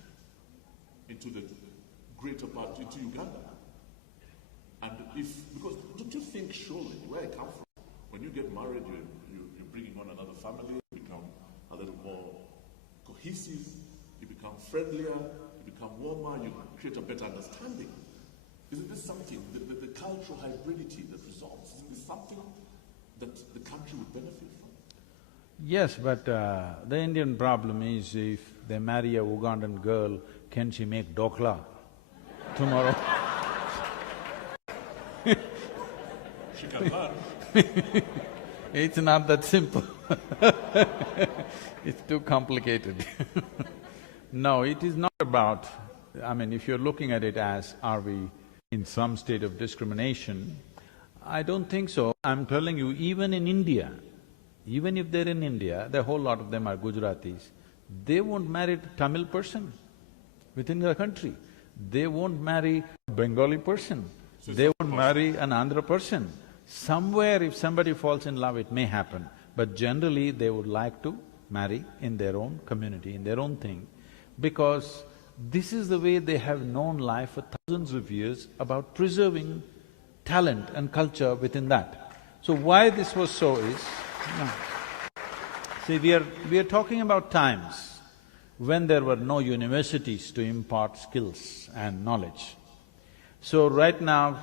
into the greater part, into Uganda. And because don't you think surely, where I come from, when you get married, you're bringing on another family, you become a little more cohesive, you become friendlier, you become warmer, you create a better understanding. Isn't this something, the cultural hybridity that results, isn't this something that the country would benefit from? Yes, but the Indian problem is if they marry a Ugandan girl, can she make dokla tomorrow? She can learn. It's not that simple. It's too complicated. No, it is not about… I mean, if you're looking at it as, are we in some state of discrimination, I don't think so. I'm telling you, even in India, even if they're in India, the whole lot of them are Gujaratis, they won't marry a Tamil person within the country. They won't marry a Bengali person. They won't marry an Andhra person. Somewhere if somebody falls in love, it may happen, but generally they would like to marry in their own community, in their own thing, because this is the way they have known life for thousands of years about preserving talent and culture within that. So why this was so is… No. See, we are talking about times when there were no universities to impart skills and knowledge. So right now,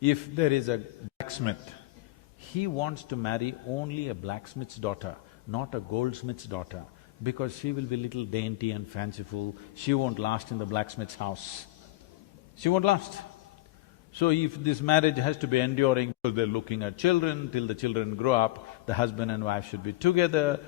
if there is a blacksmith, he wants to marry only a blacksmith's daughter, not a goldsmith's daughter, because she will be little dainty and fanciful, she won't last in the blacksmith's house. She won't last. So if this marriage has to be enduring, because they're looking at children, till the children grow up, the husband and wife should be together.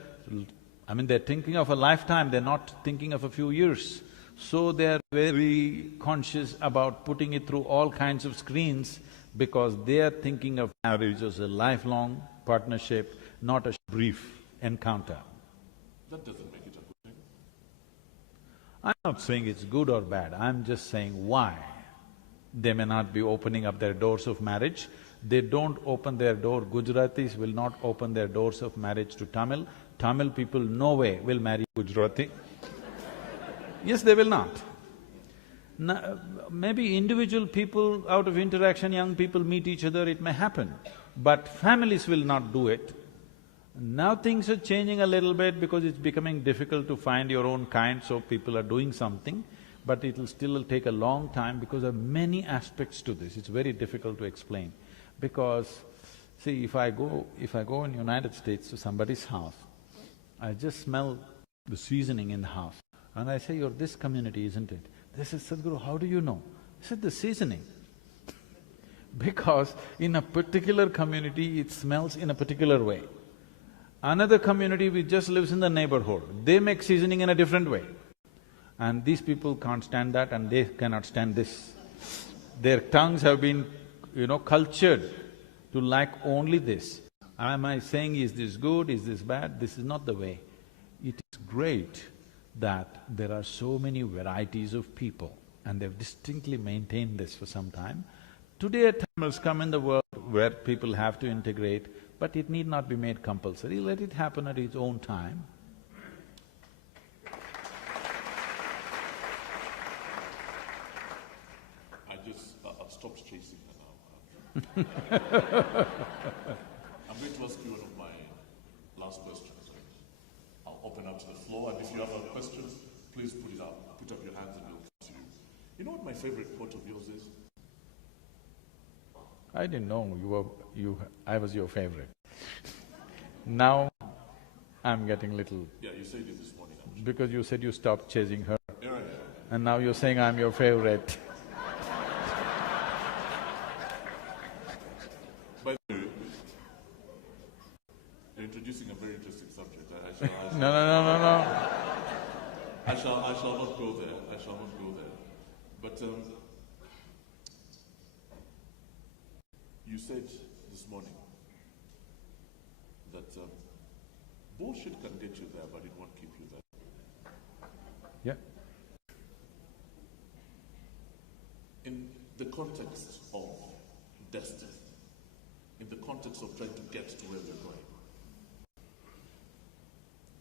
I mean, they're thinking of a lifetime, they're not thinking of a few years. So they're very conscious about putting it through all kinds of screens because they are thinking of marriage as a lifelong partnership, not a brief encounter. That doesn't make it a good thing. I'm not saying it's good or bad, I'm just saying why. They may not be opening up their doors of marriage. They don't open their door, Gujaratis will not open their doors of marriage to Tamil. Tamil people no way will marry Gujarati. Yes, they will not. Maybe individual people, out of interaction, young people meet each other, it may happen, but families will not do it. Now things are changing a little bit because it's becoming difficult to find your own kind, so people are doing something, but it'll still take a long time because there are many aspects to this, it's very difficult to explain. Because, see, if I go in United States to somebody's house, I just smell the seasoning in the house, and I say, "You're this community, isn't it?" They say, "Sadhguru, how do you know?" I said, "The seasoning." Because in a particular community, it smells in a particular way. Another community which just lives in the neighborhood, they make seasoning in a different way. And these people can't stand that and they cannot stand this. Their tongues have been, cultured to like only this. Am I saying, is this good, is this bad? This is not the way. It is great that there are so many varieties of people, and they've distinctly maintained this for some time, Today a time has come in the world where people have to integrate, but it need not be made compulsory. Let it happen at its own time. I've stopped chasing her now. I'm going to ask you one of my last questions. I'll open up to the floor, and if you have questions, please put it up. Put up your hands and we'll come to you. You know what my favorite quote of yours is? I didn't know I was your favorite. Now, I'm getting little… Yeah, you said it this morning. Because you said you stopped chasing her. Yeah, right. And now you're saying I'm your favorite. By the way, you're introducing a very interesting subject. No. I shall not go there. But you said this morning that bullshit can get you there, but it won't keep you there. Yeah. In the context of destiny, in the context of trying to get to where we're going,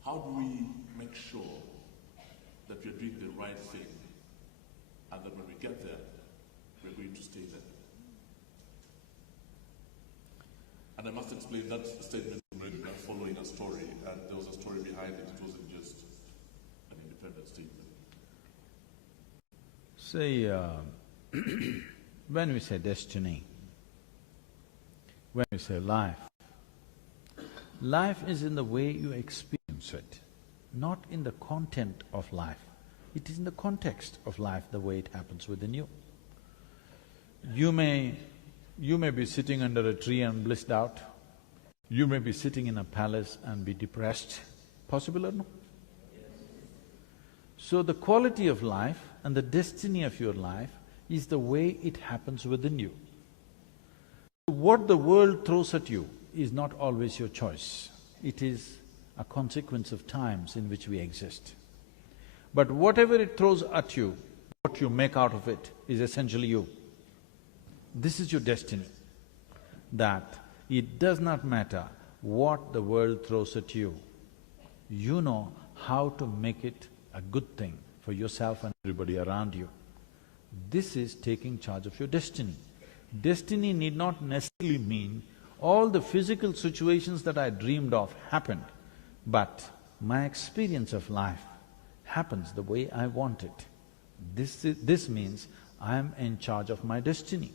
how do we make sure that we're doing the right thing and that when we get there, we're going to stay there? And I must explain that statement made by following a story, and there was a story behind it. It wasn't just an independent statement. Say, when we say destiny, when we say life, life is in the way you experience it, not in the content of life. It is in the context of life, the way it happens within you. You may be sitting under a tree and blissed out. You may be sitting in a palace and be depressed. Possible or no? So the quality of life and the destiny of your life is the way it happens within you. What the world throws at you is not always your choice. It is a consequence of times in which we exist. But whatever it throws at you, what you make out of it is essentially you. This is your destiny, that it does not matter what the world throws at you. You know how to make it a good thing for yourself and everybody around you. This is taking charge of your destiny. Destiny need not necessarily mean all the physical situations that I dreamed of happened, but my experience of life happens the way I want it. This means I am in charge of my destiny.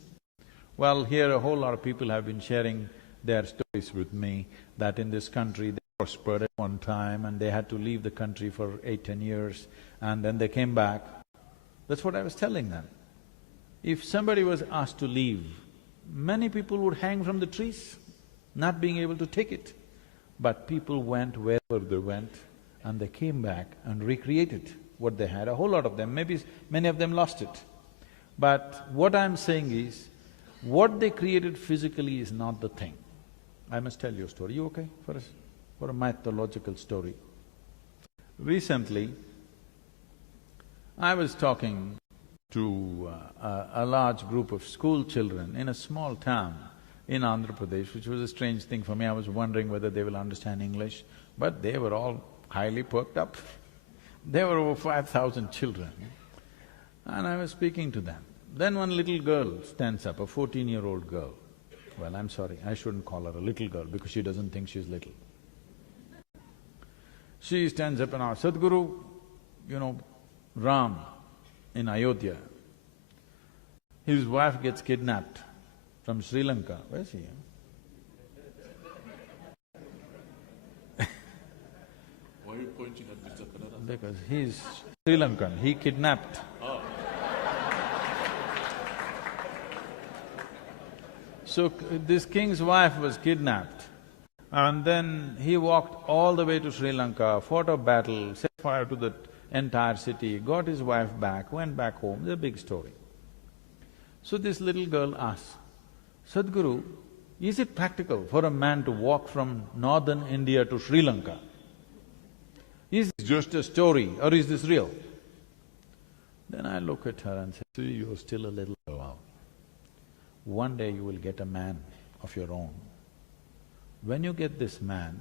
Well, here a whole lot of people have been sharing their stories with me that in this country they prospered at one time and they had to leave the country for 8–10 years and then they came back. That's what I was telling them. If somebody was asked to leave, many people would hang from the trees, not being able to take it. But people went wherever they went and they came back and recreated what they had. A whole lot of them, maybe many of them lost it. But what I'm saying is, what they created physically is not the thing. I must tell you a story. You okay for a mythological story? Recently, I was talking to a large group of school children in a small town in Andhra Pradesh, which was a strange thing for me. I was wondering whether they will understand English, but they were all highly perked up. There were over 5,000 children, and I was speaking to them. Then one little girl stands up, a 14-year-old girl. Well, I'm sorry, I shouldn't call her a little girl because she doesn't think she's little. She stands up and asks, Sadhguru, you know, Ram in Ayodhya, his wife gets kidnapped from Sri Lanka. Where's he? Why are you pointing at Mr. Kannada? Because he's Sri Lankan, he kidnapped. Oh. So this king's wife was kidnapped and then he walked all the way to Sri Lanka, fought a battle, set fire to the entire city, got his wife back, went back home. It's a big story. So this little girl asks, Sadhguru, is it practical for a man to walk from northern India to Sri Lanka? Is this just a story or is this real? Then I look at her and say, see, you're still a little girl. one day you will get a man of your own. When you get this man,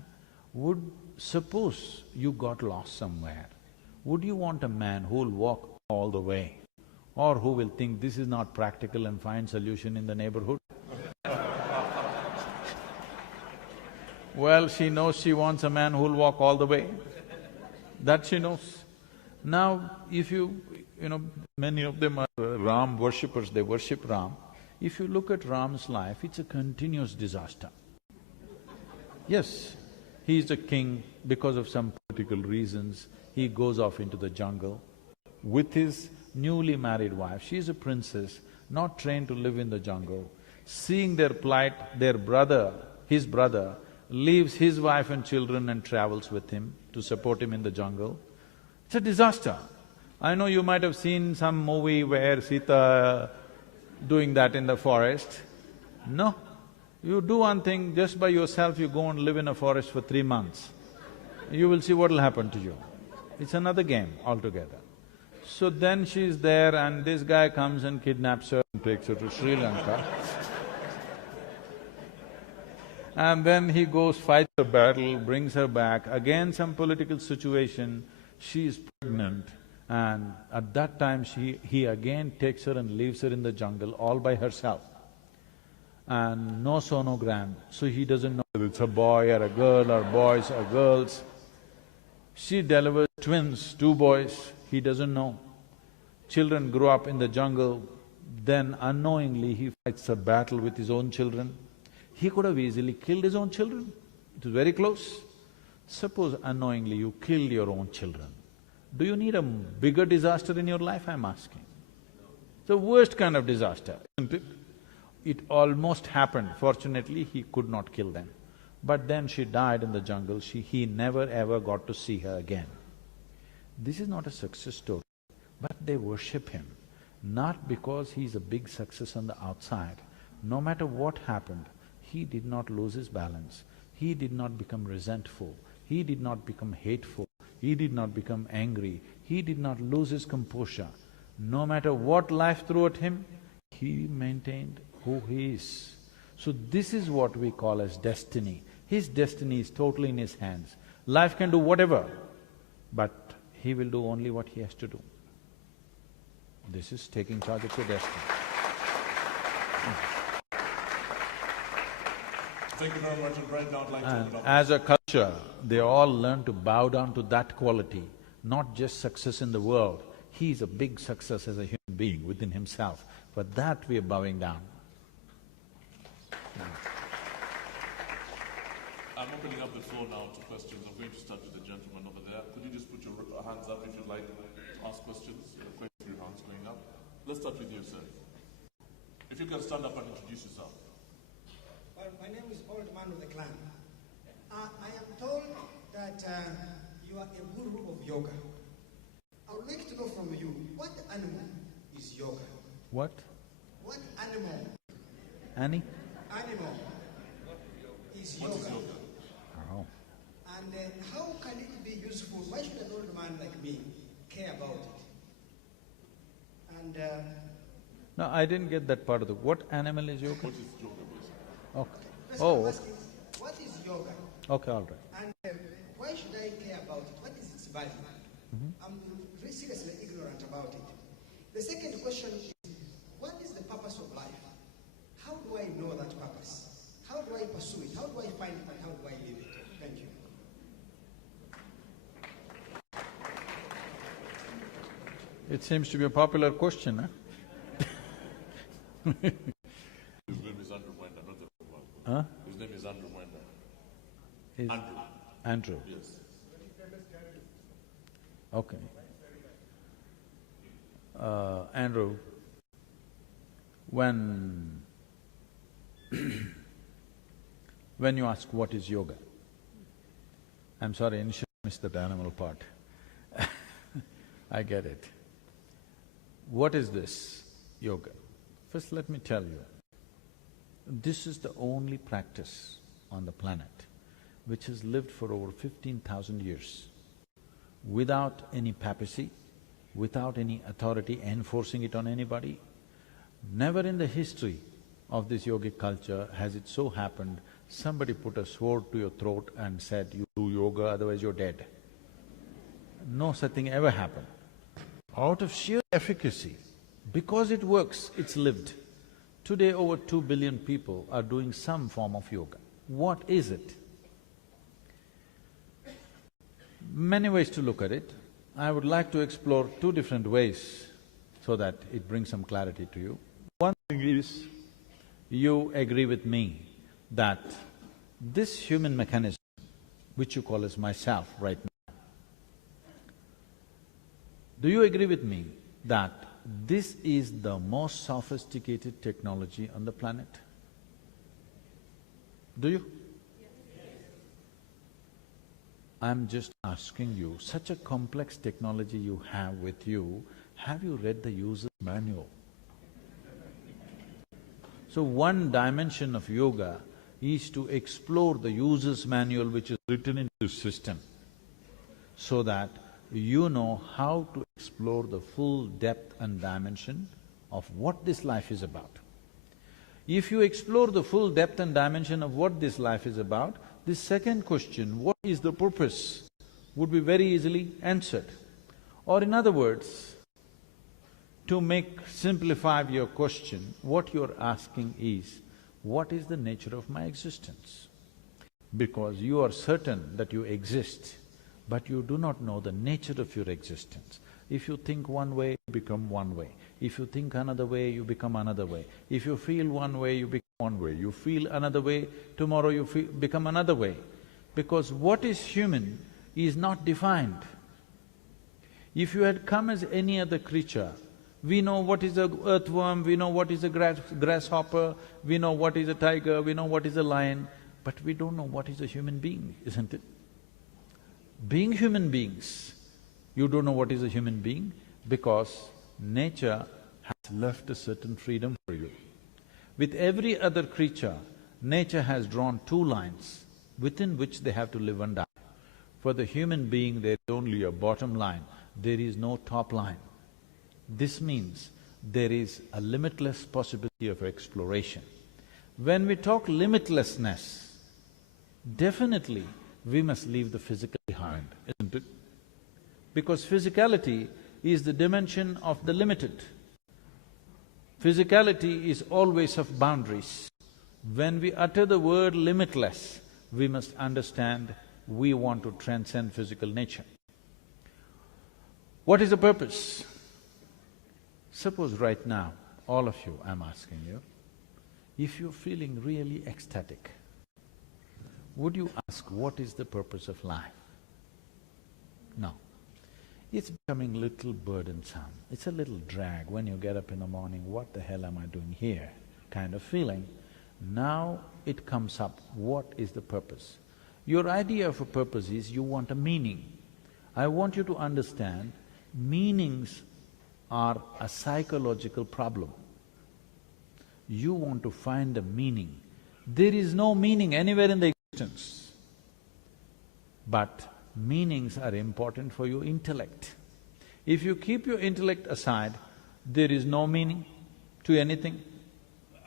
suppose you got lost somewhere, would you want a man who will walk all the way, or who will think this is not practical and find solution in the neighborhood? Well, she knows she wants a man who will walk all the way. That she knows. Now, if you know, many of them are Ram worshippers, they worship Ram. If you look at Ram's life, it's a continuous disaster. Yes, he is a king because of some political reasons, he goes off into the jungle with his newly married wife. She is a princess, not trained to live in the jungle. Seeing their plight, his brother, leaves his wife and children and travels with him to support him in the jungle. It's a disaster. I know you might have seen some movie where Sita doing that in the forest. No, you do one thing, just by yourself you go and live in a forest for 3 months. You will see what will happen to you. It's another game altogether. So then she's there and this guy comes and kidnaps her and takes her to Sri Lanka. And then he goes, fights the battle, brings her back, again some political situation, she is pregnant, and at that time he again takes her and leaves her in the jungle all by herself. And no sonogram, so he doesn't know whether it's a boy or a girl or boys or girls. She delivers twins, 2 boys, he doesn't know. Children grow up in the jungle, then unknowingly he fights a battle with his own children. He could have easily killed his own children, it was very close. Suppose unknowingly you killed your own children. Do you need a bigger disaster in your life, I'm asking? It's the worst kind of disaster, isn't it? It almost happened, fortunately he could not kill them. But then she died in the jungle, he never ever got to see her again. This is not a success story, but they worship him, not because he's a big success on the outside. No matter what happened, he did not lose his balance, he did not become resentful, he did not become hateful, he did not become angry, he did not lose his composure. No matter what life threw at him, he maintained who he is. So this is what we call as destiny. His destiny is totally in his hands. Life can do whatever, but he will do only what he has to do. This is taking charge of your destiny. Thank you very much, and right now I'd like to open up. As a culture, they all learn to bow down to that quality, not just success in the world. He is a big success as a human being within himself. For that we are bowing down. I'm opening up the floor now to questions. I'm going to start with the gentleman over there. Could you just put your hands up if you'd like to ask questions? Quite a few hands going up. Let's start with you, sir. If you can stand up and introduce yourself. Well, my name is Old Man of the Clan. I am told that you are a guru of yoga. I would like to know from you, what animal is yoga? What? What animal? Annie? Animal is yoga. What is yoga? Oh. And how can it be useful? Why should an old man like me care about it? And No, I didn't get that part of the… What animal is yoga? What is yoga, basically? Okay. I'm Oh, asking, what is yoga? okay, all right. And why should I care about it? What is its value? I'm seriously ignorant about it. The second question is, what is the purpose of life? How do I know that purpose? How do I pursue it? How do I find it and how do I live it? Thank you. It seems to be a popular question, huh? His name is Andrew Mwenda, not the one. Huh? His name is Andrew Mwenda. Is Andrew. Andrew. Yes. Okay. Andrew, when when you ask what is yoga, I'm sorry, initially I missed that animal part. I get it. What is this yoga? First let me tell you, this is the only practice on the planet which has lived for over 15,000 years without any papacy, without any authority enforcing it on anybody. Never in the history of this yogic culture, has it so happened, somebody put a sword to your throat and said, you do yoga, otherwise you're dead. No such thing ever happened. Out of sheer efficacy, because it works, it's lived. Today over 2 billion people are doing some form of yoga. What is it? Many ways to look at it. I would like to explore two different ways so that it brings some clarity to you. One thing is, you agree with me that this human mechanism, which you call as myself right now, do you agree with me that this is the most sophisticated technology on the planet? Do you? I'm just asking you, such a complex technology you have with you, have you read the user's manual? So one dimension of yoga is to explore the user's manual which is written into the system, so that you know how to explore the full depth and dimension of what this life is about. If you explore the full depth and dimension of what this life is about, this second question, what is the purpose, would be very easily answered. Or in other words, to simplify your question, what you're asking is, what is the nature of my existence? Because you are certain that you exist, but you do not know the nature of your existence. If you think one way, you become one way. If you think another way, you become another way. If you feel one way, you become one way. You feel another way, tomorrow you become another way. Because what is human is not defined. If you had come as any other creature, we know what is a earthworm, we know what is a grasshopper, we know what is a tiger, we know what is a lion, but we don't know what is a human being, isn't it? Being human beings, you don't know what is a human being because nature has left a certain freedom for you. With every other creature, nature has drawn two lines within which they have to live and die. For the human being, there is only a bottom line, there is no top line. This means there is a limitless possibility of exploration. When we talk limitlessness, definitely we must leave the physical behind, isn't it? Because physicality is the dimension of the limited. Physicality is always of boundaries. When we utter the word limitless, we must understand we want to transcend physical nature. What is the purpose? Suppose right now, all of you, I'm asking you, if you're feeling really ecstatic, would you ask, what is the purpose of life? No. It's becoming a little burdensome. It's a little drag when you get up in the morning, what the hell am I doing here, kind of feeling. Now it comes up, what is the purpose? Your idea of a purpose is you want a meaning. I want you to understand, meanings are a psychological problem. You want to find a meaning. There is no meaning anywhere in the existence. But meanings are important for your intellect. If you keep your intellect aside, there is no meaning to anything.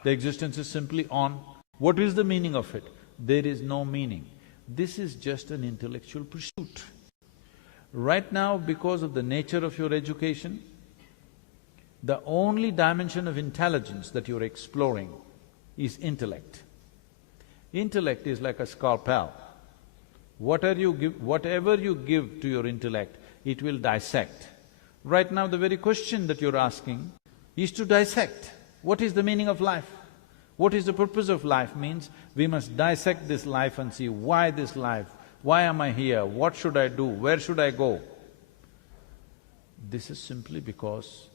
The existence is simply on. What is the meaning of it? There is no meaning. This is just an intellectual pursuit. Right now, because of the nature of your education, the only dimension of intelligence that you're exploring is intellect. Intellect is like a scalpel. Whatever you give to your intellect, it will dissect. Right now, the very question that you're asking is to dissect. What is the meaning of life? What is the purpose of life means we must dissect this life and see why this life, why am I here, what should I do, where should I go? This is simply because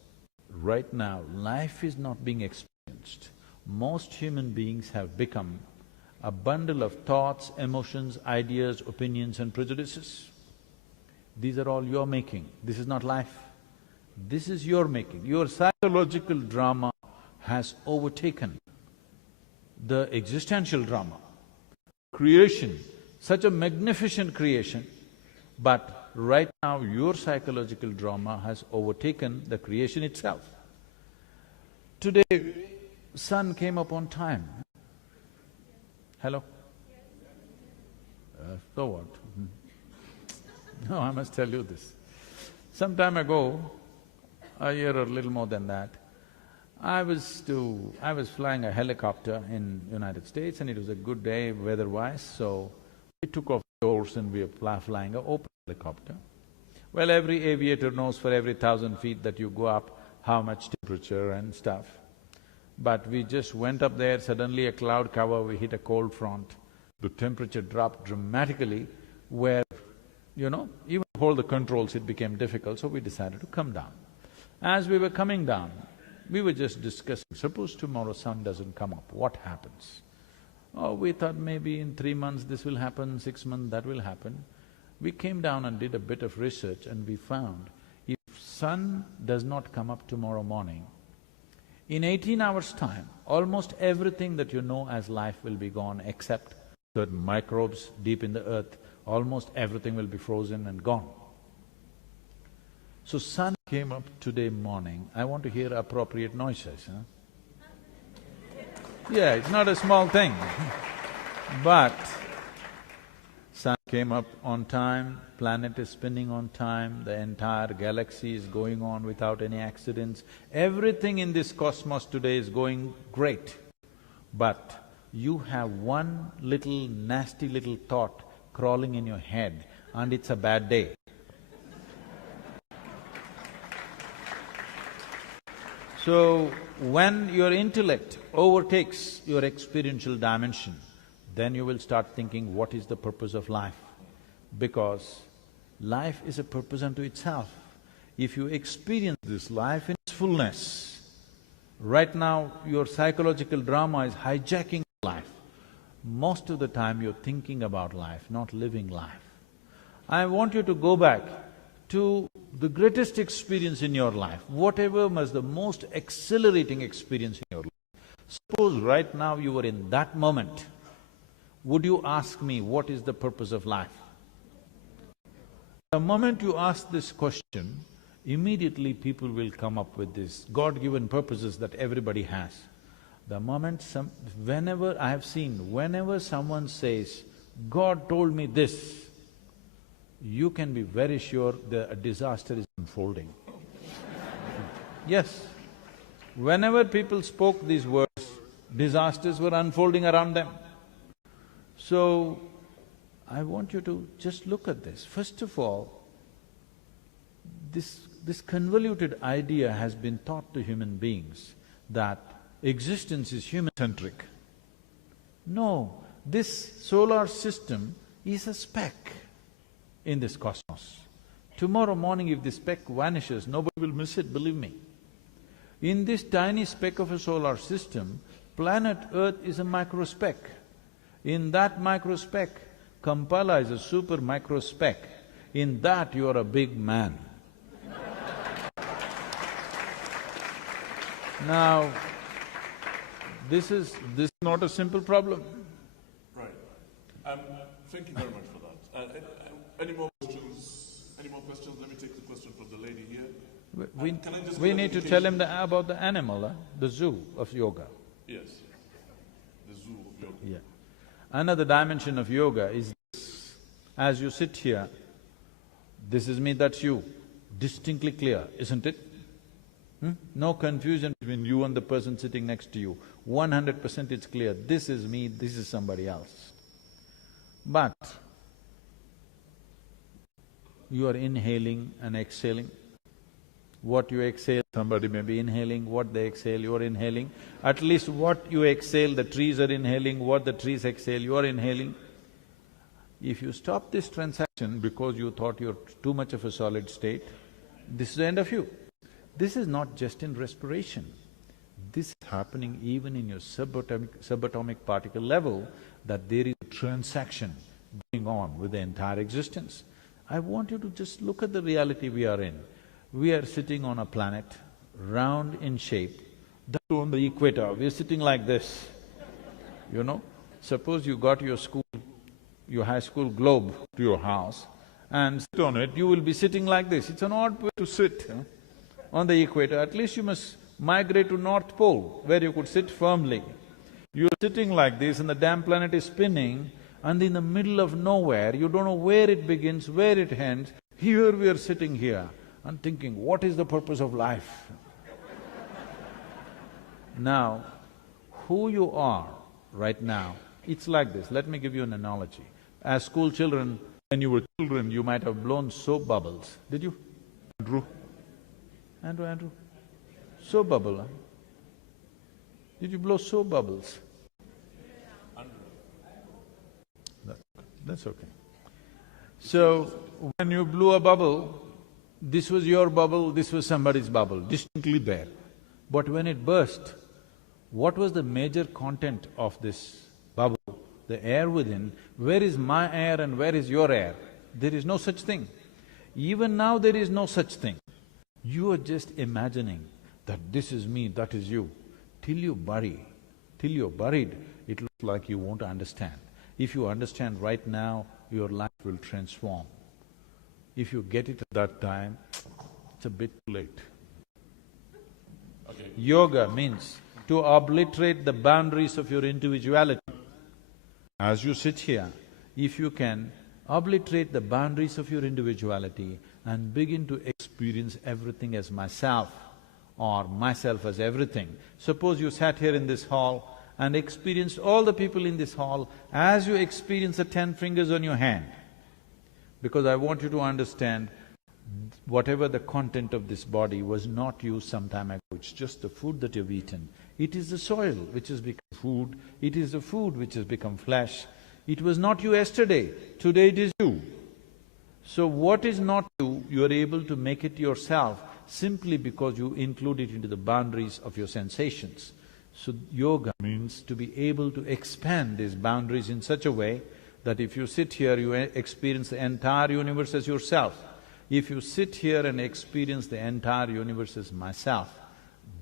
right now, life is not being experienced. Most human beings have become a bundle of thoughts, emotions, ideas, opinions and prejudices. These are all your making, this is not life. This is your making. Your psychological drama has overtaken the existential drama. Creation, such a magnificent creation, but right now your psychological drama has overtaken the creation itself. Today, sun came up on time. Hello? So what? No, I must tell you this. Some time ago, a year or a little more than that, I was flying a helicopter in United States and it was a good day weather-wise, so we took off the doors and we were flying an open helicopter. Well, every aviator knows for every 1,000 feet that you go up, how much temperature and stuff. But we just went up there, suddenly a cloud cover, we hit a cold front. The temperature dropped dramatically where, even to hold the controls it became difficult, so we decided to come down. As we were coming down, we were just discussing, suppose tomorrow sun doesn't come up, what happens? Oh, we thought maybe in 3 months this will happen, 6 months that will happen. We came down and did a bit of research and we found if sun does not come up tomorrow morning, in 18 hours' time, almost everything that you know as life will be gone except certain microbes deep in the earth, almost everything will be frozen and gone. So sun came up today morning, I want to hear appropriate noises, Yeah, it's not a small thing but sun came up on time, planet is spinning on time, the entire galaxy is going on without any accidents. Everything in this cosmos today is going great. But you have one little nasty little thought crawling in your head and it's a bad day. So, when your intellect overtakes your experiential dimension, then you will start thinking, what is the purpose of life? Because life is a purpose unto itself. If you experience this life in its fullness, right now your psychological drama is hijacking life. Most of the time you're thinking about life, not living life. I want you to go back to the greatest experience in your life, whatever was the most exhilarating experience in your life. Suppose right now you were in that moment, would you ask me, what is the purpose of life? The moment you ask this question, immediately people will come up with these God-given purposes that everybody has. The moment whenever I have seen, whenever someone says, God told me this, you can be very sure a disaster is unfolding. Yes, whenever people spoke these words, disasters were unfolding around them. So, I want you to just look at this. First of all, this convoluted idea has been taught to human beings that existence is human-centric. No, this solar system is a speck in this cosmos. Tomorrow morning if this speck vanishes, nobody will miss it, believe me. In this tiny speck of a solar system, planet Earth is a microspeck. In that microspeck, Kampala is a super microspeck. In that you are a big man. Now, this is not a simple problem. Right. Thank you very much for that. Any more questions? Any more questions? Let me take the question from the lady here. We need to tell him about the animal, the zoo of yoga. Yes, the zoo of yoga. Yeah. Another dimension of yoga is this. As you sit here, this is me, that's you, distinctly clear, isn't it? No confusion between you and the person sitting next to you. 100% it's clear, this is me, this is somebody else. But you are inhaling and exhaling. What you exhale, somebody may be inhaling, what they exhale, you are inhaling. At least what you exhale, the trees are inhaling, what the trees exhale, you are inhaling. If you stop this transaction because you thought you're too much of a solid state, this is the end of you. This is not just in respiration. This is happening even in your subatomic particle level, that there is a transaction going on with the entire existence. I want you to just look at the reality we are in. We are sitting on a planet, round in shape, that on the equator, we are sitting like this, Suppose you got your high school globe to your house and sit on it, you will be sitting like this. It's an odd way to sit on the equator. At least you must Migrate to North Pole, where you could sit firmly. You're sitting like this and the damn planet is spinning, and in the middle of nowhere, you don't know where it begins, where it ends. Here we are sitting here and thinking, what is the purpose of life? Now, who you are right now, it's like this. Let me give you an analogy. As school children, when you were children, you might have blown soap bubbles. Did you? Andrew? Soap bubble, huh? Did you blow soap bubbles? That's okay. So, when you blew a bubble, this was your bubble, this was somebody's bubble, distinctly there. But when it burst, what was the major content of this bubble? The air within. Where is my air and where is your air? There is no such thing. Even now there is no such thing. You are just imagining that this is me, that is you. Till you're buried, it looks like you won't understand. If you understand right now, your life will transform. If you get it at that time, it's a bit too late. Okay. Yoga means to obliterate the boundaries of your individuality. As you sit here, if you can obliterate the boundaries of your individuality and begin to experience everything as myself or myself as everything. Suppose you sat here in this hall and experienced all the people in this hall as you experience the 10 fingers on your hand. Because I want you to understand, whatever the content of this body was not you some time ago, it's just the food that you've eaten. It is the soil which has become food, it is the food which has become flesh. It was not you yesterday, today it is you. So what is not you, you are able to make it yourself simply because you include it into the boundaries of your sensations. So yoga means to be able to expand these boundaries in such a way that if you sit here, you experience the entire universe as yourself. If you sit here and experience the entire universe as myself,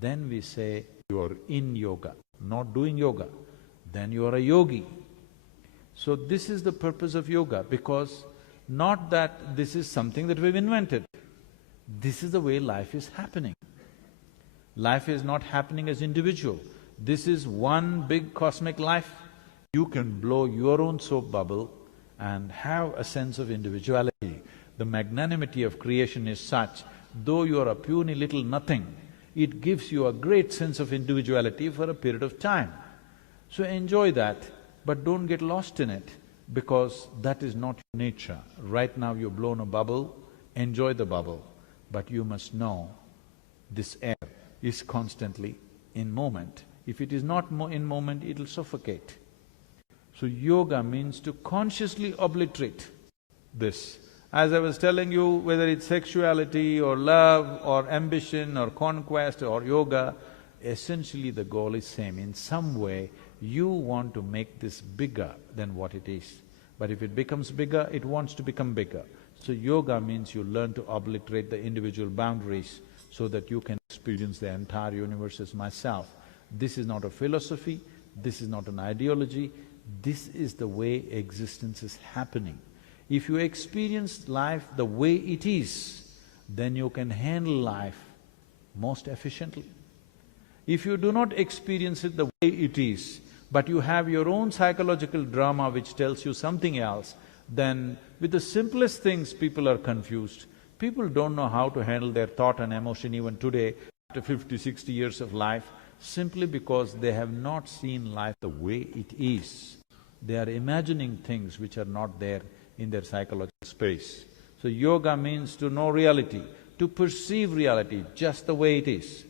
then we say you are in yoga, not doing yoga. Then you are a yogi. So this is the purpose of yoga, because not that this is something that we've invented. This is the way life is happening. Life is not happening as individual. This is one big cosmic life. You can blow your own soap bubble and have a sense of individuality. The magnanimity of creation is such, though you are a puny little nothing, it gives you a great sense of individuality for a period of time. So enjoy that, but don't get lost in it, because that is not your nature. Right now you've blown a bubble, enjoy the bubble, but you must know this air is constantly in moment. If it is not in moment, it'll suffocate. So yoga means to consciously obliterate this. As I was telling you, whether it's sexuality or love or ambition or conquest or yoga, essentially the goal is same. In some way, you want to make this bigger than what it is. But if it becomes bigger, it wants to become bigger. So yoga means you learn to obliterate the individual boundaries so that you can experience the entire universe as myself. This is not a philosophy, this is not an ideology, this is the way existence is happening. If you experience life the way it is, then you can handle life most efficiently. If you do not experience it the way it is, but you have your own psychological drama which tells you something else, then with the simplest things people are confused. People don't know how to handle their thought and emotion even today, after 50, 60 years of life, simply because they have not seen life the way it is. They are imagining things which are not there in their psychological space. So yoga means to know reality, to perceive reality just the way it is.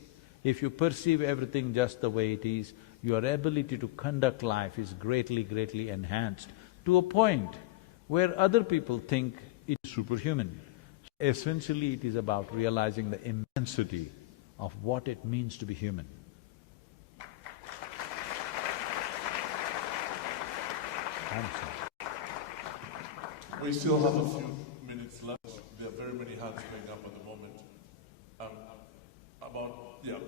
If you perceive everything just the way it is, your ability to conduct life is greatly, greatly enhanced to a point where other people think it's superhuman. Essentially, it is about realizing the immensity of what it means to be human. I'm sorry. We still have a few minutes left. There are very many hands going up at the moment.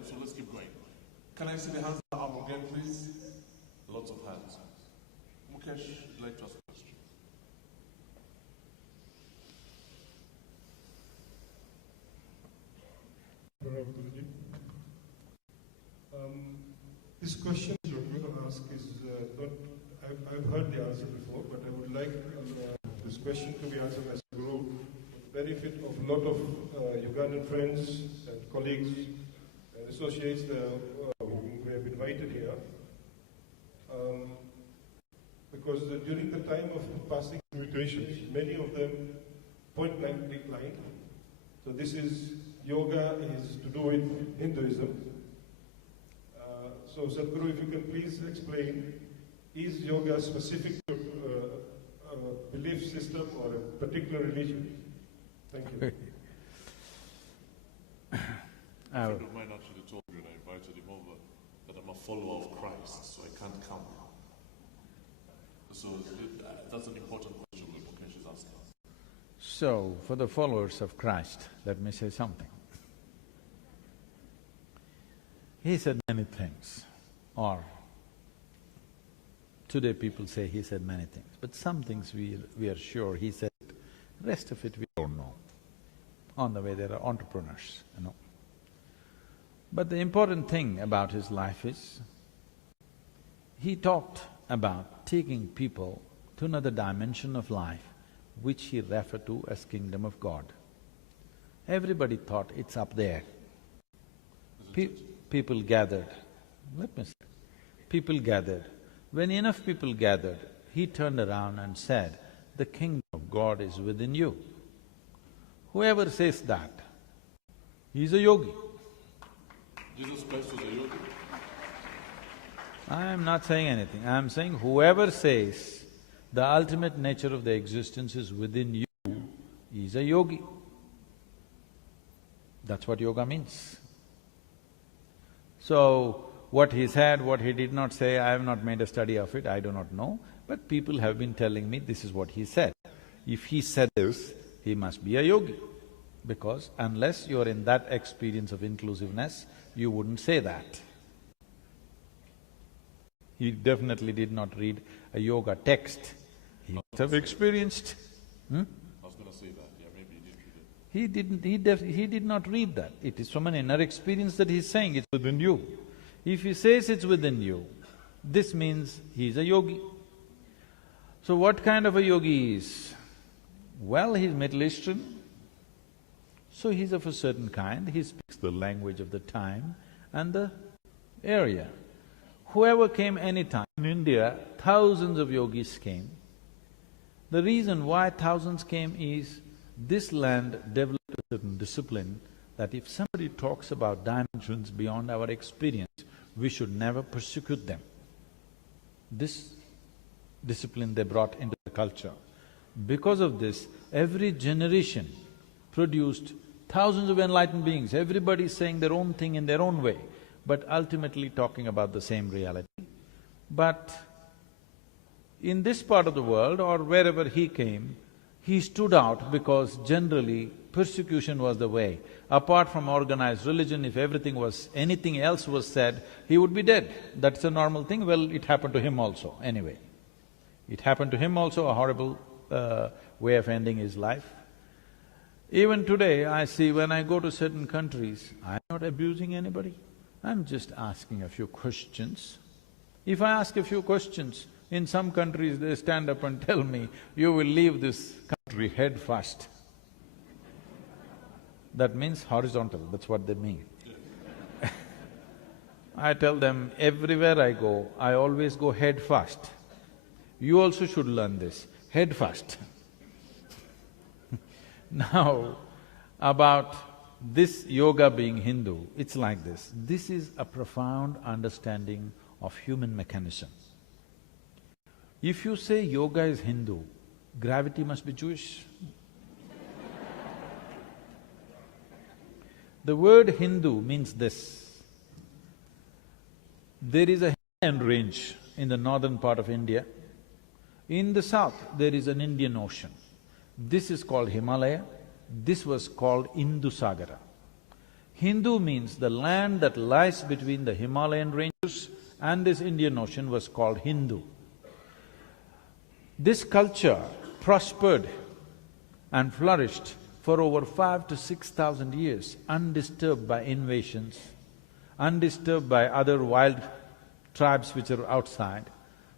So let's keep going. Can I see the hands up again, please? Lots of hands. Mukesh, would you like to ask a question? This question you're going to ask is not, I've heard the answer before, but I would like this question to be answered as a group, benefit of a lot of Ugandan friends and colleagues and associates who have invited here. Because during the time of passing invitations, many of them point blank declined. So this is, yoga is to do with Hinduism. So Sadhguru, if you can please explain, is yoga specific to a belief system or a particular religion? Thank you. A friend of mine actually told me when I invited him over that I'm a follower of Christ, so I can't come. So that's an important question Mukesh is asking. So, for the followers of Christ, let me say something. He said many things, or today people say he said many things, but some things we are sure he said, rest of it we don't know. On the way there are entrepreneurs, you know. But the important thing about his life is, he talked about taking people to another dimension of life, which he referred to as Kingdom of God. Everybody thought it's up there. People gathered, let me say, people gathered. When enough people gathered, he turned around and said, the Kingdom of God is within you. Whoever says that, he's a yogi. Jesus Christ was a yogi? I am not saying anything, I am saying whoever says the ultimate nature of the existence is within you is a yogi. That's what yoga means. So, what he said, what he did not say, I have not made a study of it, I do not know, but people have been telling me this is what he said. If he said this, he must be a yogi, because unless you're in that experience of inclusiveness, you wouldn't say that. He definitely did not read a yoga text. He must have experienced. I was gonna say that, yeah, maybe he didn't read it. He did not read that. It is from an inner experience that he's saying it's within you. If he says it's within you, this means he's a yogi. So what kind of a yogi he is? Well, he's Middle Eastern, so he's of a certain kind, he speaks the language of the time and the area. Whoever came anytime, in India, thousands of yogis came. The reason why thousands came is, this land developed a certain discipline that if somebody talks about dimensions beyond our experience, we should never persecute them. This discipline they brought into the culture. Because of this, every generation produced thousands of enlightened beings, everybody saying their own thing in their own way, but ultimately talking about the same reality. But in this part of the world or wherever he came, he stood out because generally persecution was the way. Apart from organized religion, if anything else was said, he would be dead. That's a normal thing. Well, it happened to him also, anyway. It happened to him also, a horrible way of ending his life. Even today, I see when I go to certain countries, I'm not abusing anybody, I'm just asking a few questions. If I ask a few questions, in some countries they stand up and tell me, you will leave this country head first. That means horizontal, that's what they mean. I tell them, everywhere I go, I always go head first. You also should learn this, head first. Now, about this yoga being Hindu, it's like this. This is a profound understanding of human mechanism. If you say yoga is Hindu, gravity must be Jewish. The word Hindu means this. There is a Himalayan range in the northern part of India. In the south, there is an Indian Ocean. This is called Himalaya, this was called Indusagara. Hindu means the land that lies between the Himalayan ranges and this Indian Ocean was called Hindu. This culture prospered and flourished for over 5,000 to 6,000 years, undisturbed by invasions, undisturbed by other wild tribes which are outside.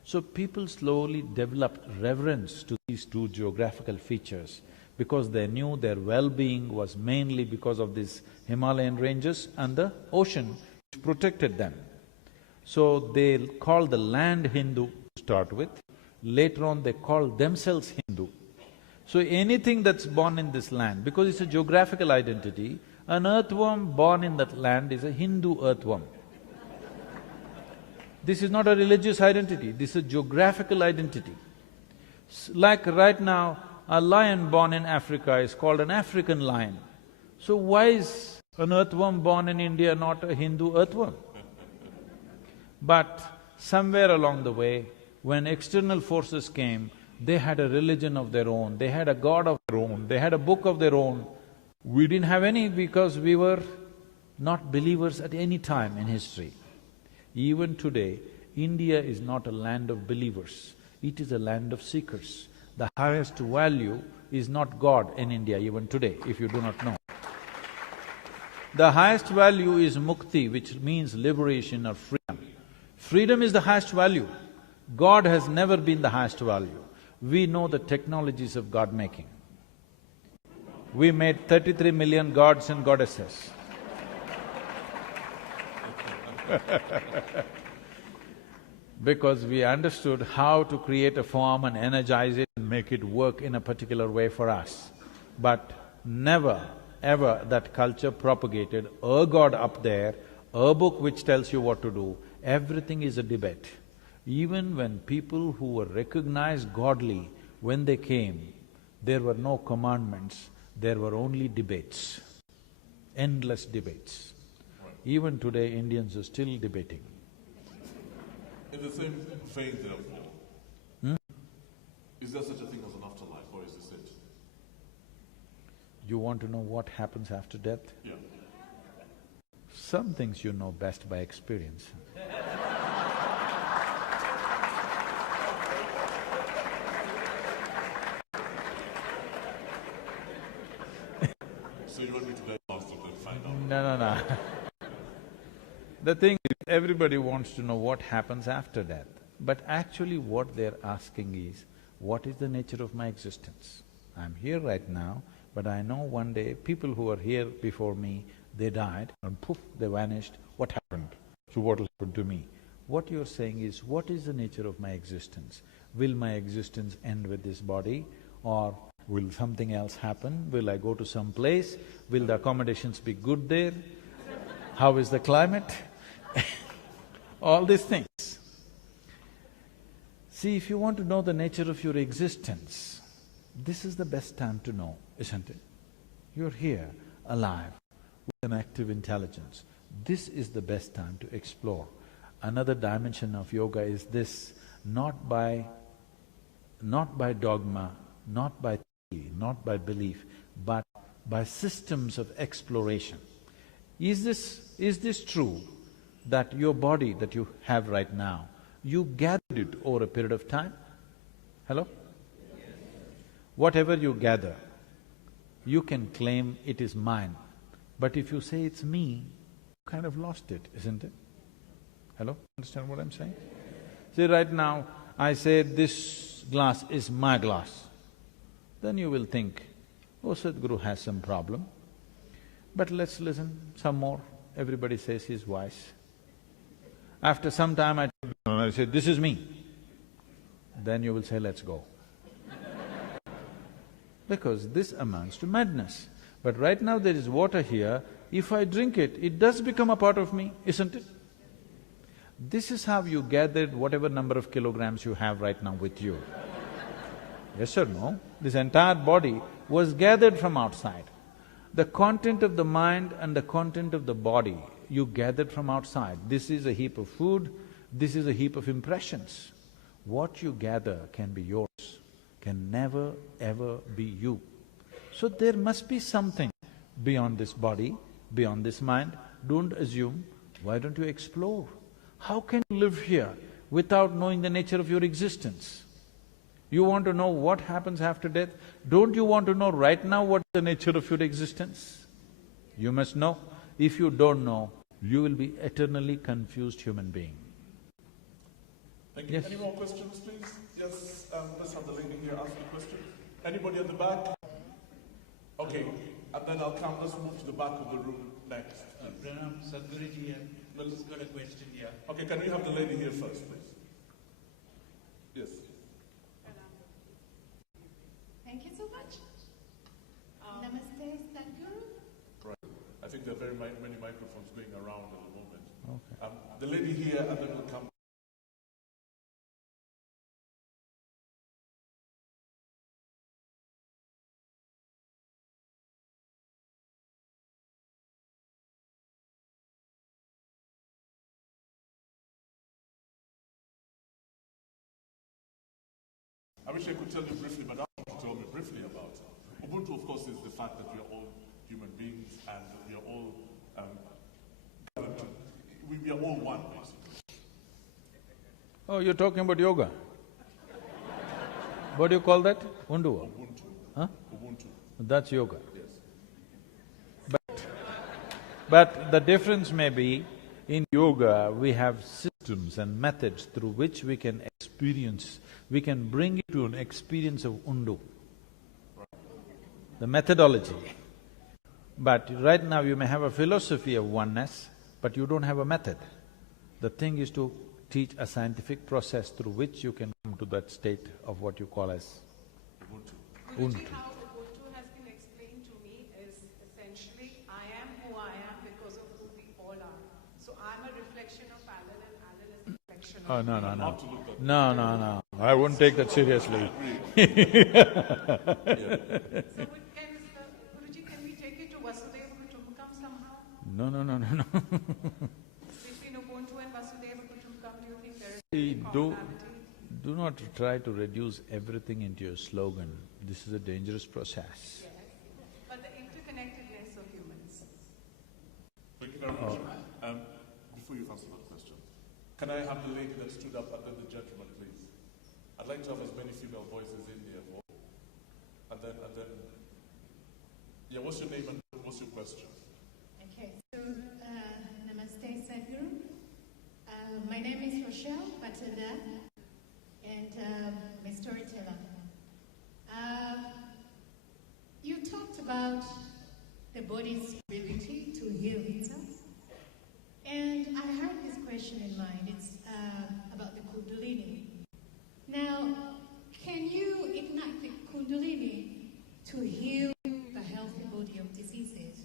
So people slowly developed reverence to these two geographical features because they knew their well-being was mainly because of these Himalayan ranges and the ocean which protected them. So they called the land Hindu to start with. Later on they called themselves Hindu. So anything that's born in this land, because it's a geographical identity, an earthworm born in that land is a Hindu earthworm. This is not a religious identity, this is a geographical identity. Like right now, a lion born in Africa is called an African lion. So why is an earthworm born in India not a Hindu earthworm? But somewhere along the way, when external forces came, they had a religion of their own, they had a god of their own, they had a book of their own. We didn't have any because we were not believers at any time in history. Even today, India is not a land of believers, it is a land of seekers. The highest value is not God in India even today, if you do not know. The highest value is mukti, which means liberation or freedom. Freedom is the highest value. God has never been the highest value. We know the technologies of God-making. We made 33 million gods and goddesses. Because we understood how to create a form and energize it and make it work in a particular way for us. But never, ever that culture propagated a god up there, a book which tells you what to do. Everything is a debate. Even when people who were recognized godly, when they came, there were no commandments, there were only debates, endless debates. Even today, Indians are still debating. In the same vein, therefore, is there such a thing as an afterlife, or is this it? You want to know what happens after death? Yeah. Some things you know best by experience. So you want me to dive faster than find out? No. The thing is, everybody wants to know what happens after death. But actually what they're asking is, what is the nature of my existence? I'm here right now, but I know one day people who were here before me, they died and poof, they vanished. What happened? So what will happen to me? What you're saying is, what is the nature of my existence? Will my existence end with this body, or will something else happen? Will I go to some place? Will the accommodations be good there? How is the climate? All these things. See, if you want to know the nature of your existence, this is the best time to know, isn't it? You're here, alive, with an active intelligence. This is the best time to explore. Another dimension of yoga is this, not by dogma, not by theory, not by belief, but by systems of exploration. Is this true that your body that you have right now, you gathered it over a period of time? Hello? Whatever you gather, you can claim it is mine. But if you say it's me, you kind of lost it, isn't it? Hello? Understand what I'm saying? See, right now, I say this glass is my glass. Then you will think, oh, Sadhguru has some problem. But let's listen some more. Everybody says he's wise. After some time I say, this is me. Then you will say, let's go. Because this amounts to madness. But right now there is water here, if I drink it, it does become a part of me, isn't it? This is how you gathered whatever number of kilograms you have right now with you. Yes or no? This entire body was gathered from outside. The content of the mind and the content of the body you gathered from outside. This is a heap of food, this is a heap of impressions. What you gather can be yours, can never ever be you. So there must be something beyond this body, beyond this mind. Don't assume, why don't you explore? How can you live here without knowing the nature of your existence? You want to know what happens after death? Don't you want to know right now what's the nature of your existence? You must know. If you don't know, you will be eternally confused human being. Thank you. Yes. Any more questions, please? Yes, let's have the lady here ask a question. Anybody at the back? Okay, and then I'll come. Let's move to the back of the room next. Pranam, Sadhguruji, I've just got a question here. Okay, can we have the lady here first, please? Yes. Thank you so much. Namaste, Sadhguru. Right. I think there are very many microphones going around at the moment. Okay. The lady here, and then we'll come. I wish I could tell you briefly, but I want you to tell me briefly about it. Ubuntu, of course, is the fact that we are all human beings and we are all we are all one, basically. Oh, you're talking about yoga? What do you call that? Undu? Ubuntu. Huh? Ubuntu. That's yoga. Yes. But the difference may be, in yoga, we have systems and methods through which we can experience, we can bring you to an experience of undu, the methodology. But right now you may have a philosophy of oneness, but you don't have a method. The thing is to teach a scientific process through which you can come to that state of what you call as Ubuntu. Guruji, how Ubuntu has been explained to me is essentially, I am who I am because of who we all are. So I'm a reflection of Alan and Alan is a reflection of Oh, no, no, Not to no. look at No, no, no. I wouldn't take that seriously. So Guruji, can we take it to Vasudeva Kutumbakam somehow? No, no, no, no, no. Between Ubuntu and Vasudeva Kutumbakam, do you think there is See, any commonality? do not try to reduce everything into your slogan. This is a dangerous process. Yes. But the interconnectedness of humans. Thank you very much. Before you answer that question, can I have the lady that stood up and then the gentleman, please? I'd like to have as many female voices in here. And then, yeah, what's your name and what's your question? Okay, so Namaste, Sadhguru. My name is Rochelle Patanda, and I'm a storyteller. You talked about the body's ability to heal itself, and I heard this question in mind. It's about the Kundalini. Now, can you ignite the Kundalini to heal the healthy body of diseases?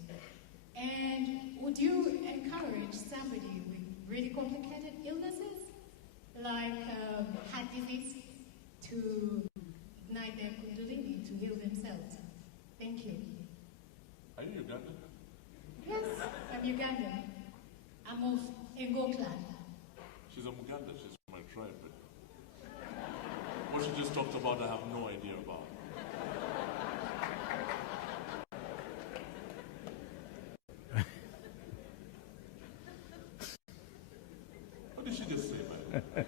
And would you encourage somebody with really complicated illnesses, like heart disease, to ignite their Kundalini to heal themselves? Thank you. Are you Ugandan? Yes, I'm Ugandan. I'm of Engo clan. She's a Muganda, she's from my tribe. But what she just talked about, I have no idea about. What did she just say, man?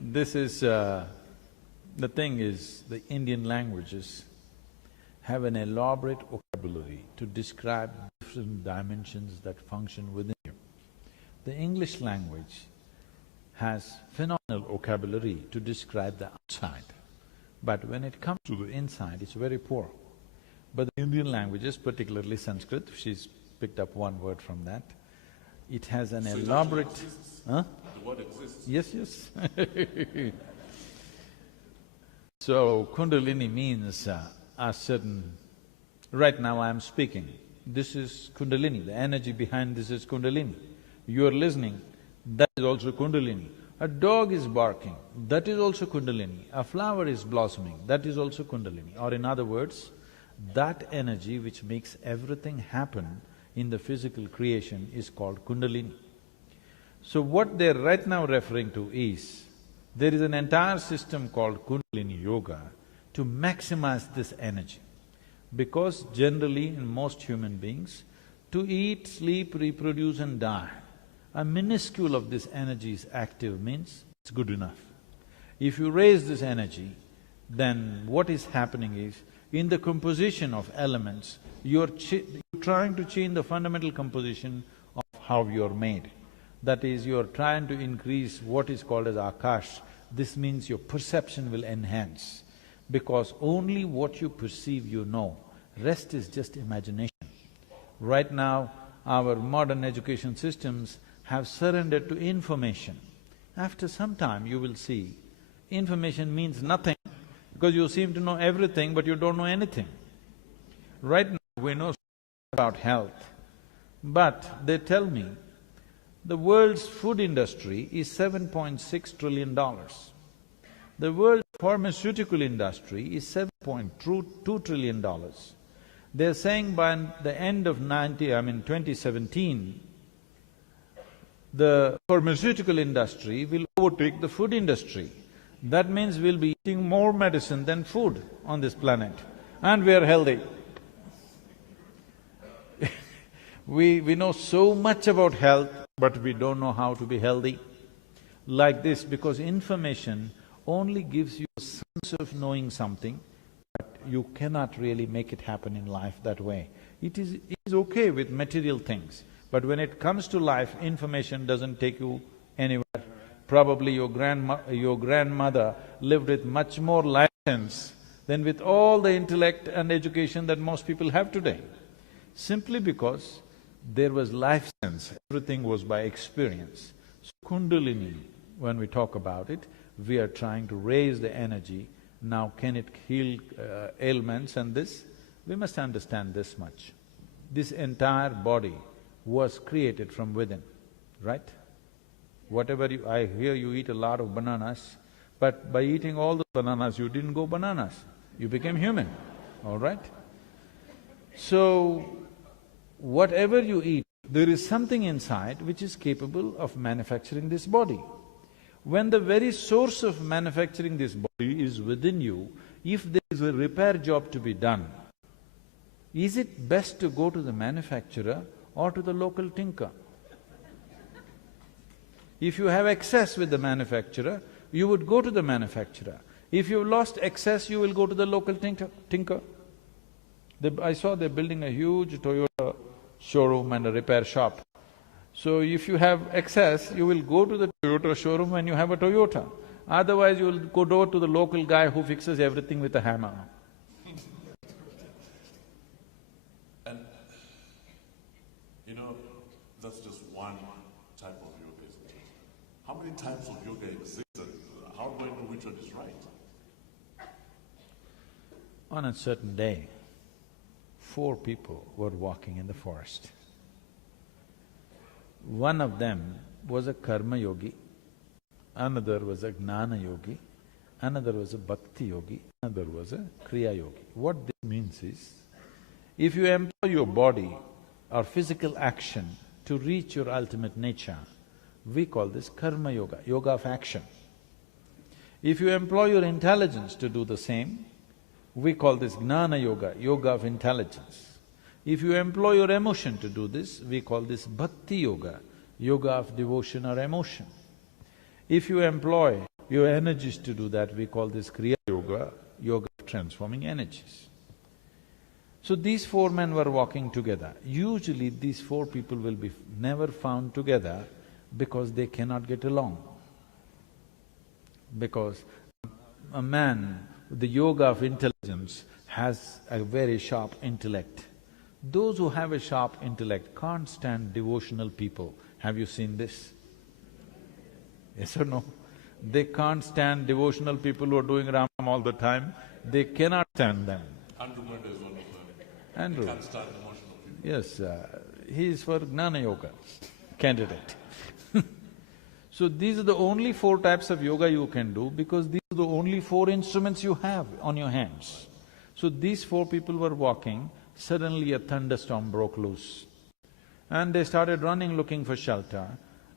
This is… the thing is, the Indian languages have an elaborate vocabulary to describe different dimensions that function within you. The English language has phenomenal vocabulary to describe the outside, but when it comes to the inside, it's very poor. But the Indian languages, particularly Sanskrit, she's picked up one word from that, it has an So it elaborate… actually exists. Huh? The word exists. Yes, yes. So, Kundalini means a certain… Right now I am speaking, this is Kundalini, the energy behind this is Kundalini. You are listening, that is also Kundalini. A dog is barking, that is also Kundalini. A flower is blossoming, that is also Kundalini. Or in other words, that energy which makes everything happen in the physical creation is called Kundalini. So what they're right now referring to is, there is an entire system called Kundalini Yoga to maximize this energy. Because generally in most human beings, to eat, sleep, reproduce and die, a minuscule of this energy is active means it's good enough. If you raise this energy, then what is happening is, in the composition of elements, you're trying to change the fundamental composition of how you're made. That is, you're trying to increase what is called as akash. This means your perception will enhance, because only what you perceive you know, rest is just imagination. Right now, our modern education systems have surrendered to information. After some time, you will see, information means nothing, because you seem to know everything but you don't know anything. Right now, we know about health, but they tell me the world's food industry is $7.6 trillion. The world's pharmaceutical industry is $7.2 trillion. They're saying by the end of 2017, the pharmaceutical industry will overtake the food industry. That means we'll be eating more medicine than food on this planet, and we are healthy. We know so much about health, but we don't know how to be healthy. Like this, because information only gives you a sense of knowing something, but you cannot really make it happen in life that way. It is okay with material things, but when it comes to life, information doesn't take you anywhere. Probably your grandmother lived with much more life sense than with all the intellect and education that most people have today. Simply because there was life sense, everything was by experience. So Kundalini, when we talk about it, we are trying to raise the energy. Now can it heal ailments and this? We must understand this much. This entire body was created from within, right? Whatever I hear you eat a lot of bananas, but by eating all the bananas, you didn't go bananas, you became human, all right? So, whatever you eat, there is something inside which is capable of manufacturing this body. When the very source of manufacturing this body is within you, if there is a repair job to be done, is it best to go to the manufacturer or to the local tinker? If you have excess with the manufacturer, you would go to the manufacturer. If you've lost excess, you will go to the local tinker. I saw they're building a huge Toyota showroom and a repair shop. So if you have excess, you will go to the Toyota showroom when you have a Toyota. Otherwise, you will go to the local guy who fixes everything with a hammer. And, you know, that's just one type of yoga, isn't it? How many types of yoga exist, and how do I know which one is right? On a certain day, 4 people were walking in the forest. One of them was a karma yogi, another was a gnana yogi, another was a bhakti yogi, another was a kriya yogi. What this means is, if you employ your body or physical action to reach your ultimate nature, we call this karma yoga, yoga of action. If you employ your intelligence to do the same, we call this gnana yoga, yoga of intelligence. If you employ your emotion to do this, we call this bhakti yoga, yoga of devotion or emotion. If you employ your energies to do that, we call this kriya yoga, yoga of transforming energies. So these 4 men were walking together. Usually these 4 people will be never found together because they cannot get along. Because a man with the yoga of intelligence has a very sharp intellect. Those who have a sharp intellect can't stand devotional people. Have you seen this? Yes or no? They can't stand devotional people who are doing Ram all the time. They cannot stand them. Andrew Munda is one of them. Andrew. He can't stand emotional people. Yes, he is for Gnana Yoga candidate. So these are the only 4 types of yoga you can do, because these are the only 4 instruments you have on your hands. So these 4 people were walking, suddenly a thunderstorm broke loose. And they started running looking for shelter.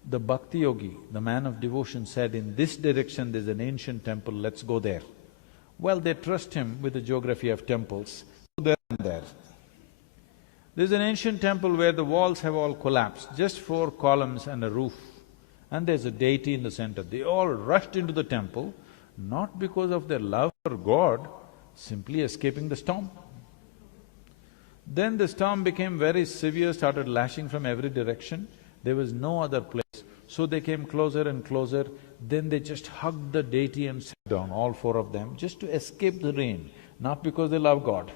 The bhakti yogi, the man of devotion, said, in this direction there's an ancient temple, let's go there. Well, they trust him with the geography of temples, so they ran there. There's an ancient temple where the walls have all collapsed, just 4 columns and a roof, and there's a deity in the center. They all rushed into the temple, not because of their love for God, Simply escaping the storm. Then the storm became very severe, started lashing from every direction. There was no other place. So they came closer and closer. Then they just hugged the deity and sat down, all four of them, just to escape the rain, not because they love God.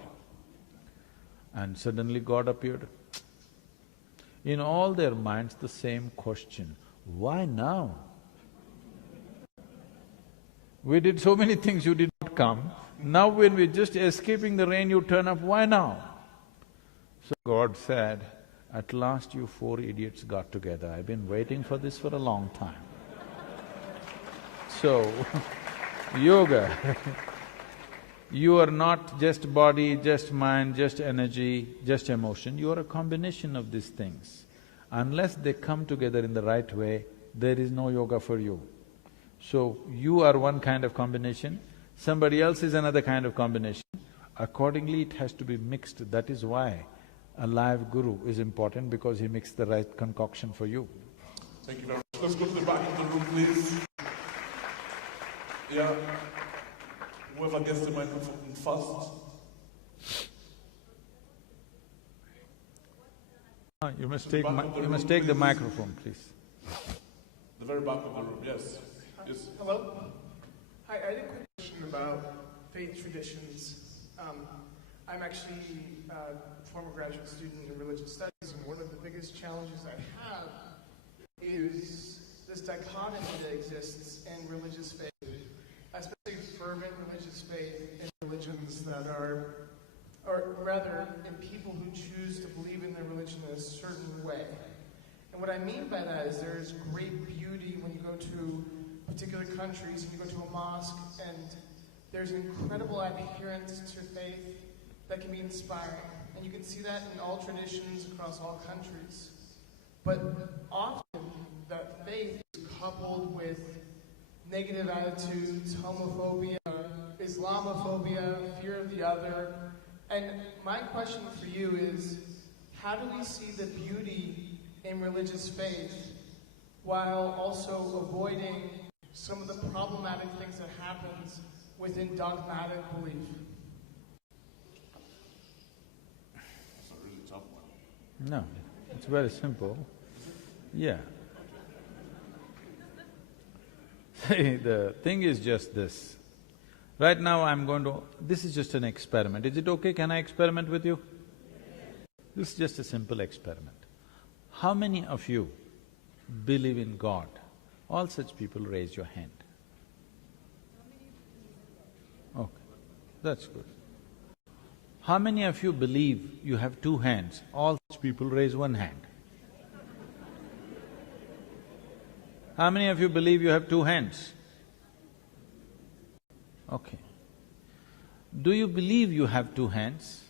And suddenly God appeared. In all their minds, the same question, why now? We did so many things, you did not come. Now when we're just escaping the rain, you turn up, why now? So God said, at last you four idiots got together. I've been waiting for this for a long time. So, yoga, you are not just body, just mind, just energy, just emotion, you are a combination of these things. Unless they come together in the right way, there is no yoga for you. So, you are one kind of combination, somebody else is another kind of combination. Accordingly, it has to be mixed. That is why a live guru is important, because he mixed the right concoction for you. Thank you very much. Let's go to the back of the room, please. Yeah. Whoever gets the microphone first. You must take the microphone, please. The very back of the room, yes. Yes. Hello? Hi, I had a quick question about faith traditions. I'm actually a former graduate student in religious studies, and one of the biggest challenges I have is this dichotomy that exists in religious faith, especially fervent religious faith in religions that are, or rather, in people who choose to believe in their religion in a certain way. And what I mean by that is there is great beauty when you go to particular countries and you go to a mosque, and there's incredible adherence to faith that can be inspiring. And you can see that in all traditions across all countries. But often that faith is coupled with negative attitudes, homophobia, Islamophobia, fear of the other. And my question for you is, how do we see the beauty in religious faith while also avoiding some of the problematic things that happens within dogmatic belief? That's a really tough one. No, it's very simple. Yeah. See, the thing is just this. Right now I'm going to… this is just an experiment. Is it okay? Can I experiment with you? This is just a simple experiment. How many of you believe in God? All such people raise your hand. Okay, that's good. How many of you believe you have two hands? All such people raise one hand. How many of you believe you have two hands? Okay. Do you believe you have two hands,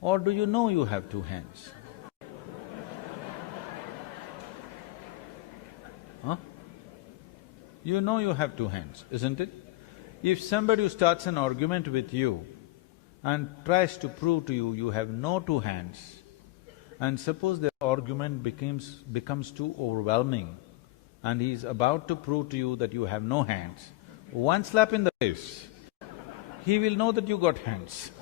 or do you know you have two hands? Huh? You know you have two hands, isn't it? If somebody who starts an argument with you and tries to prove to you you have no two hands, and suppose the argument becomes too overwhelming and he is about to prove to you that you have no hands, one slap in the face, he will know that you got hands.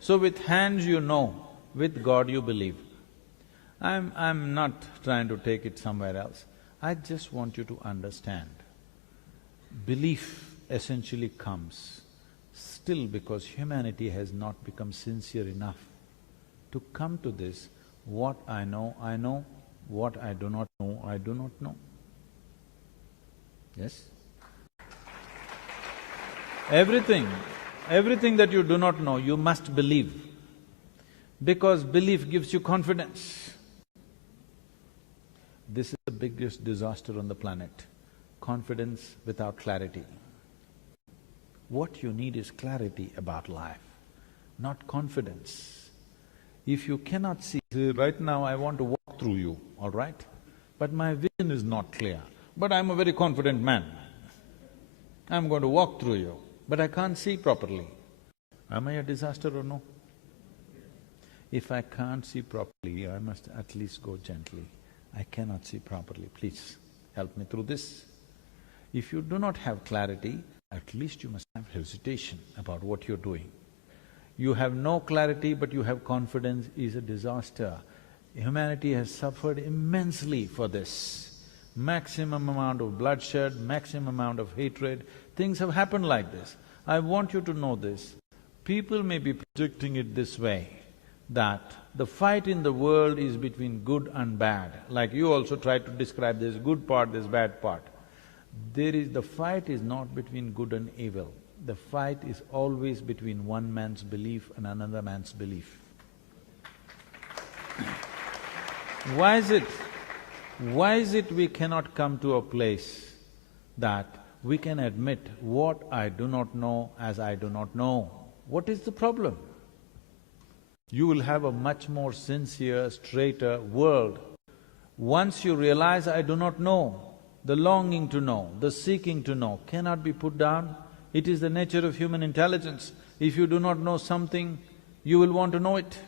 So with hands you know, with God you believe. I'm not trying to take it somewhere else. I just want you to understand, belief essentially comes still because humanity has not become sincere enough to come to this, what I know, what I do not know, I do not know. Yes? Everything that you do not know, you must believe, because belief gives you confidence. This is the biggest disaster on the planet, confidence without clarity. What you need is clarity about life, not confidence. If you cannot see, right now I want to walk through you, all right? But my vision is not clear, but I'm a very confident man. I'm going to walk through you, but I can't see properly. Am I a disaster or no? If I can't see properly, I must at least go gently. I cannot see properly, please help me through this. If you do not have clarity, at least you must have hesitation about what you're doing. You have no clarity but you have confidence is a disaster. Humanity has suffered immensely for this. Maximum amount of bloodshed, maximum amount of hatred, things have happened like this. I want you to know this. People may be projecting it this way, that the fight in the world is between good and bad. Like you also tried to describe there's good part, there's bad part. The fight is not between good and evil. The fight is always between one man's belief and another man's belief. Why is it? Why is it we cannot come to a place that we can admit what I do not know as I do not know? What is the problem? You will have a much more sincere, straighter world. Once you realize I do not know, the longing to know, the seeking to know cannot be put down. It is the nature of human intelligence. If you do not know something, you will want to know it.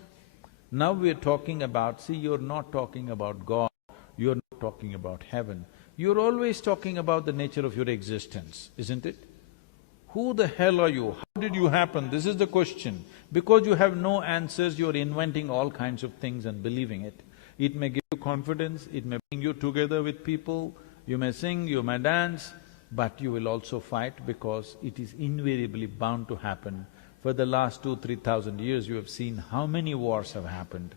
Now we're talking about… see, you're not talking about God, you're not talking about heaven. You're always talking about the nature of your existence, isn't it? Who the hell are you? How did you happen? This is the question. Because you have no answers, you're inventing all kinds of things and believing it. It may give you confidence, it may bring you together with people, you may sing, you may dance, but you will also fight because it is invariably bound to happen. For the last 2,000–3,000 years, you have seen how many wars have happened.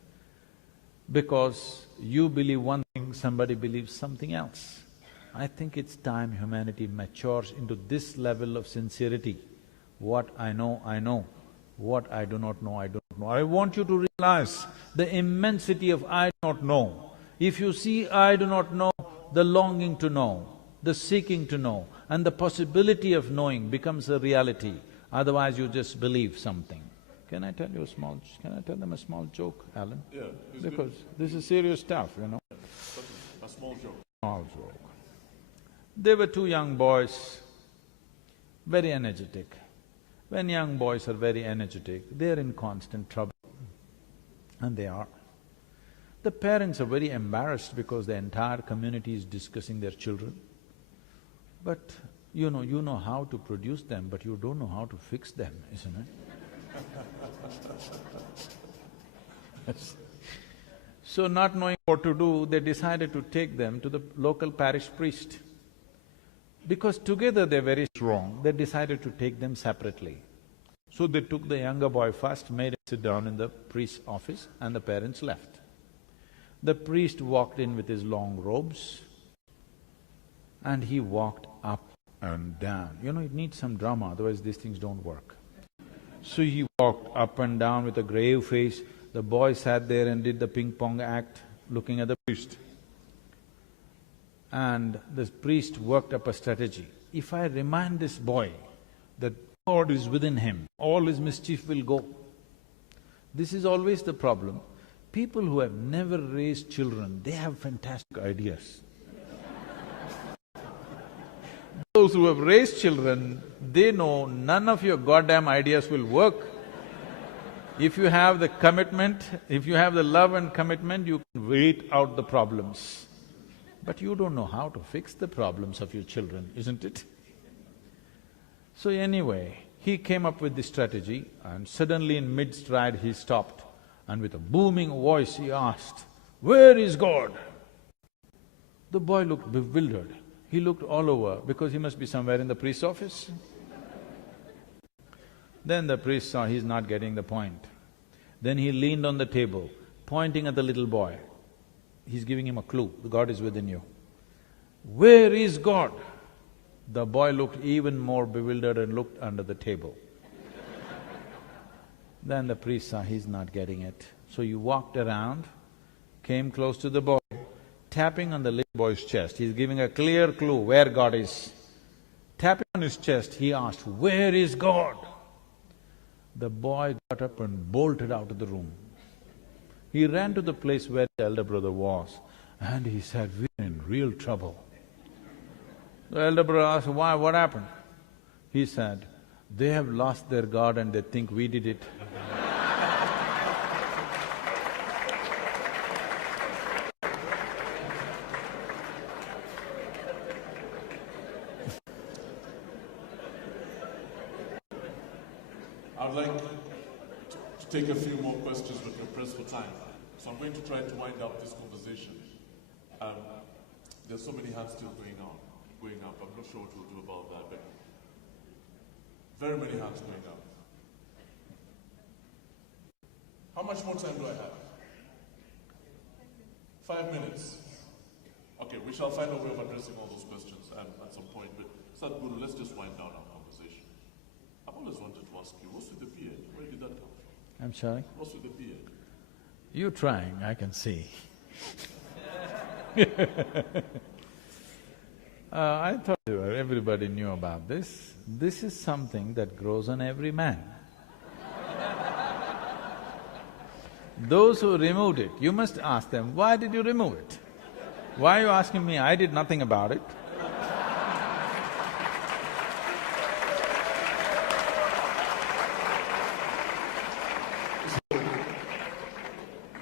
Because you believe one thing, somebody believes something else. I think it's time humanity matures into this level of sincerity. What I know, I know. What I do not know, I do not know. I want you to realize the immensity of I do not know. If you see I do not know, the longing to know, the seeking to know, and the possibility of knowing becomes a reality. Otherwise you just believe something. Can I tell them a small joke, Alan? Yeah. Because this is serious stuff, you know. A small joke. Small joke. There were two young boys, very energetic. When young boys are very energetic, they're in constant trouble. And they are. The parents are very embarrassed because the entire community is discussing their children. But you know how to produce them, but you don't know how to fix them, isn't it? So not knowing what to do, they decided to take them to the local parish priest. Because together they're very strong, they decided to take them separately. So they took the younger boy first, made him sit down in the priest's office, and the parents left. The priest walked in with his long robes, and he walked up and down. You know, it needs some drama, otherwise these things don't work. So he walked up and down with a grave face. The boy sat there and did the ping-pong act, looking at the priest. And the priest worked up a strategy. If I remind this boy that God is within him, all his mischief will go. This is always the problem. People who have never raised children, they have fantastic ideas. Those who have raised children, they know none of your goddamn ideas will work. If you have the commitment, if you have the love and commitment, you can wait out the problems. But you don't know how to fix the problems of your children, isn't it? So anyway, he came up with this strategy, and suddenly in mid-stride he stopped, and with a booming voice he asked, "Where is God?" The boy looked bewildered. He looked all over because he must be somewhere in the priest's office. Then the priest saw he's not getting the point. Then he leaned on the table, pointing at the little boy. He's giving him a clue, God is within you. "Where is God?" The boy looked even more bewildered and looked under the table. Then the priest saw he's not getting it. So he walked around, came close to the boy, tapping on the little boy's chest. He's giving a clear clue where God is. Tapping on his chest, he asked, "Where is God?" The boy got up and bolted out of the room. He ran to the place where the elder brother was, and he said, "We're in real trouble." The elder brother asked, "Why? What happened?" He said, "They have lost their God and they think we did it." I'd like to take a few more questions, but we're pressed for time. So I'm going to try to wind up this conversation. There's so many hands still going up. I'm not sure what we'll do about that, but very many hands going up. How much more time do I have? 5 minutes. Okay, we shall find a way of addressing all those questions at some point, but Sadhguru, let's just wind down our conversation. I've always wanted to ask you, what's with the beard? Where did that come from? I'm sorry? What's with the beard? You're trying, I can see. I thought everybody knew about this. This is something that grows on every man. Those who removed it, you must ask them, why did you remove it? Why are you asking me? I did nothing about it.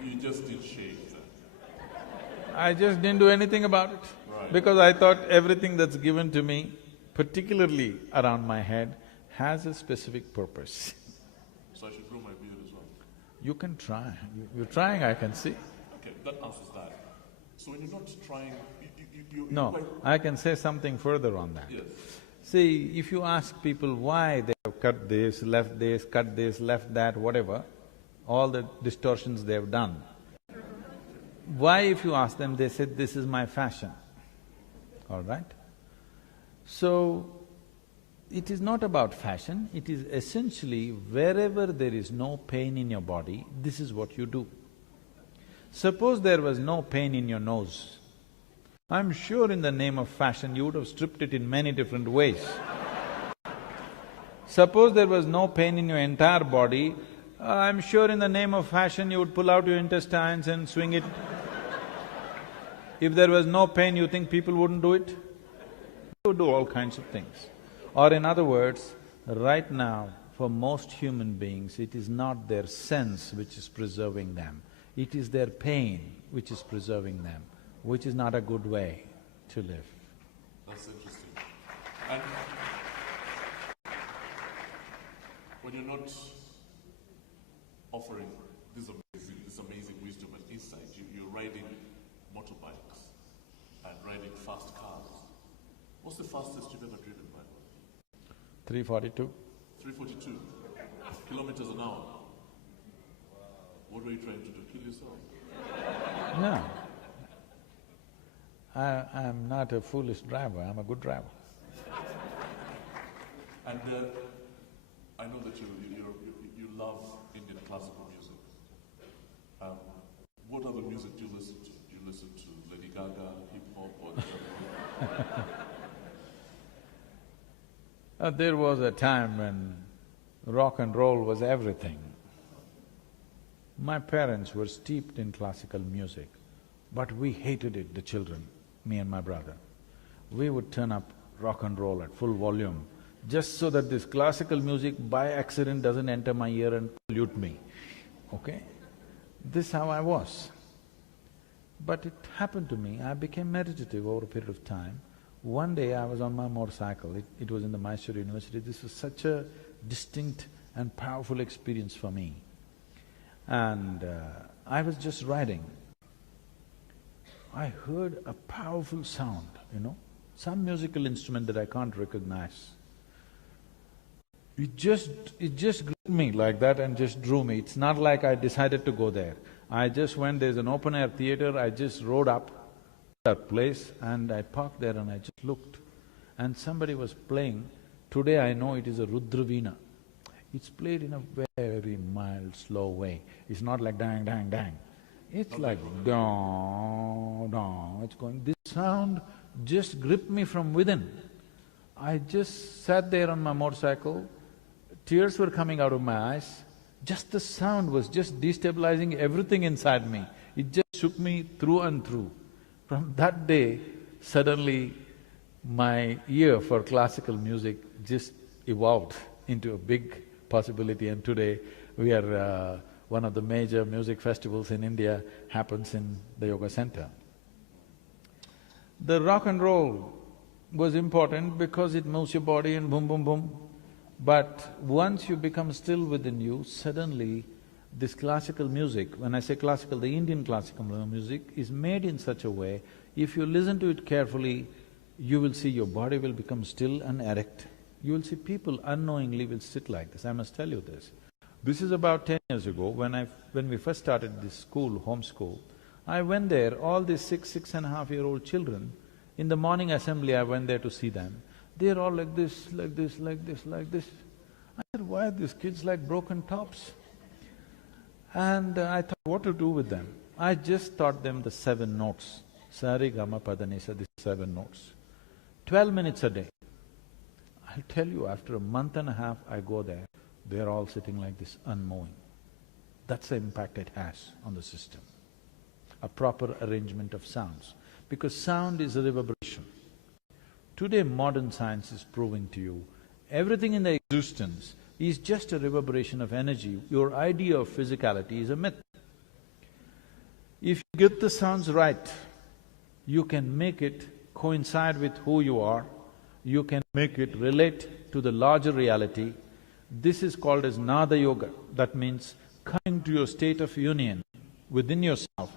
You just did shave then. I just didn't do anything about it. Right. Because I thought everything that's given to me, particularly around my head, has a specific purpose. So I should grow my beard as well? You can try. You're trying, I can see. Okay, that answers that. So when you're not trying, you're No, quite… I can say something further on that. Yes. See, if you ask people why they have cut this, left that, whatever, all the distortions they have done, why if you ask them, they said, this is my fashion, all right? So, it is not about fashion, it is essentially wherever there is no pain in your body, this is what you do. Suppose there was no pain in your nose, I'm sure in the name of fashion you would have stripped it in many different ways. Suppose there was no pain in your entire body, I'm sure in the name of fashion you would pull out your intestines and swing it. If there was no pain, you think people wouldn't do it? They would do all kinds of things. Or in other words, right now, for most human beings, it is not their sense which is preserving them, it is their pain which is preserving them, which is not a good way to live. That's interesting. And when you're not offering this amazing wisdom and insight, you're riding motorbikes and riding fast cars. What's the fastest you've ever driven by? 342. 342 kilometers an hour. What were you trying to do? Kill yourself? No. I'm not a foolish driver, I'm a good driver. And I know that you love Indian classical music. What other music do you listen to? Do you listen to Lady Gaga, hip-hop, or… There was a time when rock and roll was everything. My parents were steeped in classical music, but we hated it, the children, me and my brother. We would turn up rock and roll at full volume, just so that this classical music by accident doesn't enter my ear and pollute me, okay? This is how I was. But it happened to me, I became meditative over a period of time. One day I was on my motorcycle, it was in the Mysore University. This was such a distinct and powerful experience for me. And I was just riding. I heard a powerful sound, some musical instrument that I can't recognize. It just gripped me like that and just drew me. It's not like I decided to go there. I just went, there's an open-air theatre, I just rode up that place and I parked there and I just looked. And somebody was playing, today I know it is a Rudravina. It's played in a very mild, slow way. It's not like dang, dang, dang. It's like dong, dong, it's going… This sound just gripped me from within. I just sat there on my motorcycle, tears were coming out of my eyes. Just the sound was just destabilizing everything inside me. It just shook me through and through. From that day, suddenly my ear for classical music just evolved into a big possibility, and today we are… one of the major music festivals in India happens in the yoga center. The rock and roll was important because it moves your body and boom, boom, boom. But once you become still within you, suddenly this classical music, when I say classical, the Indian classical music is made in such a way, if you listen to it carefully, you will see your body will become still and erect. You will see people unknowingly will sit like this, I must tell you this. This is about 10 years ago when we first started this school, home school. I went there, all these 6.5-year-old children, in the morning assembly I went there to see them. They're all like this, like this, like this, like this. I said, why are these kids like broken tops? And I thought what to do with them. I just taught them the 7 notes. Sari, Gama, Pada, Nisa, these 7 notes. 12 minutes a day. I'll tell you, after a month and a half I go there, they're all sitting like this, unmoving. That's the impact it has on the system. A proper arrangement of sounds. Because sound is a reverberation. Today modern science is proving to you, everything in the existence is just a reverberation of energy. Your idea of physicality is a myth. If you get the sounds right, you can make it coincide with who you are, you can make it relate to the larger reality. This is called as Nada Yoga. That means coming to your state of union within yourself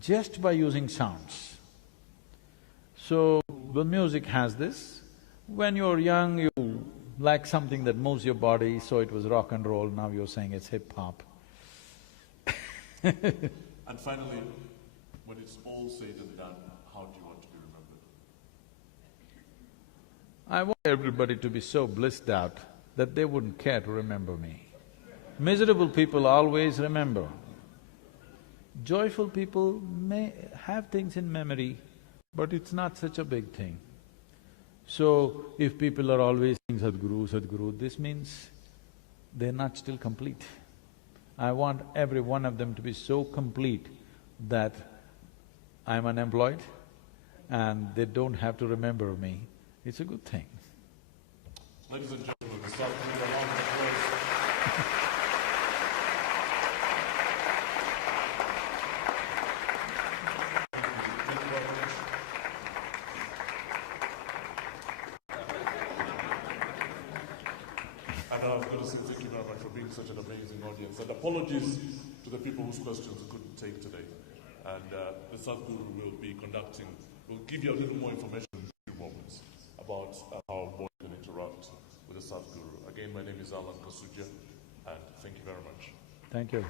just by using sounds. So, the music has this. When you're young, you like something that moves your body, so it was rock and roll, now you're saying it's hip-hop. And finally, when it's all said and done, how do you want to be remembered? I want everybody to be so blissed out that they wouldn't care to remember me. Miserable people always remember. Joyful people may have things in memory, but it's not such a big thing. So, if people are always saying Sadhguru, Sadhguru, this means they're not still complete. I want every one of them to be so complete that I'm unemployed and they don't have to remember me. It's a good thing. Ladies and gentlemen, the Sadhguru, a round of applause. And I've got to say thank you very much for being such an amazing audience. And apologies to the people whose questions we couldn't take today. And the Sadhguru will be conducting, will give you a little more information in a few moments about how one can interact with the Sadhguru. Again, my name is Kasujja, and thank you very much. Thank you.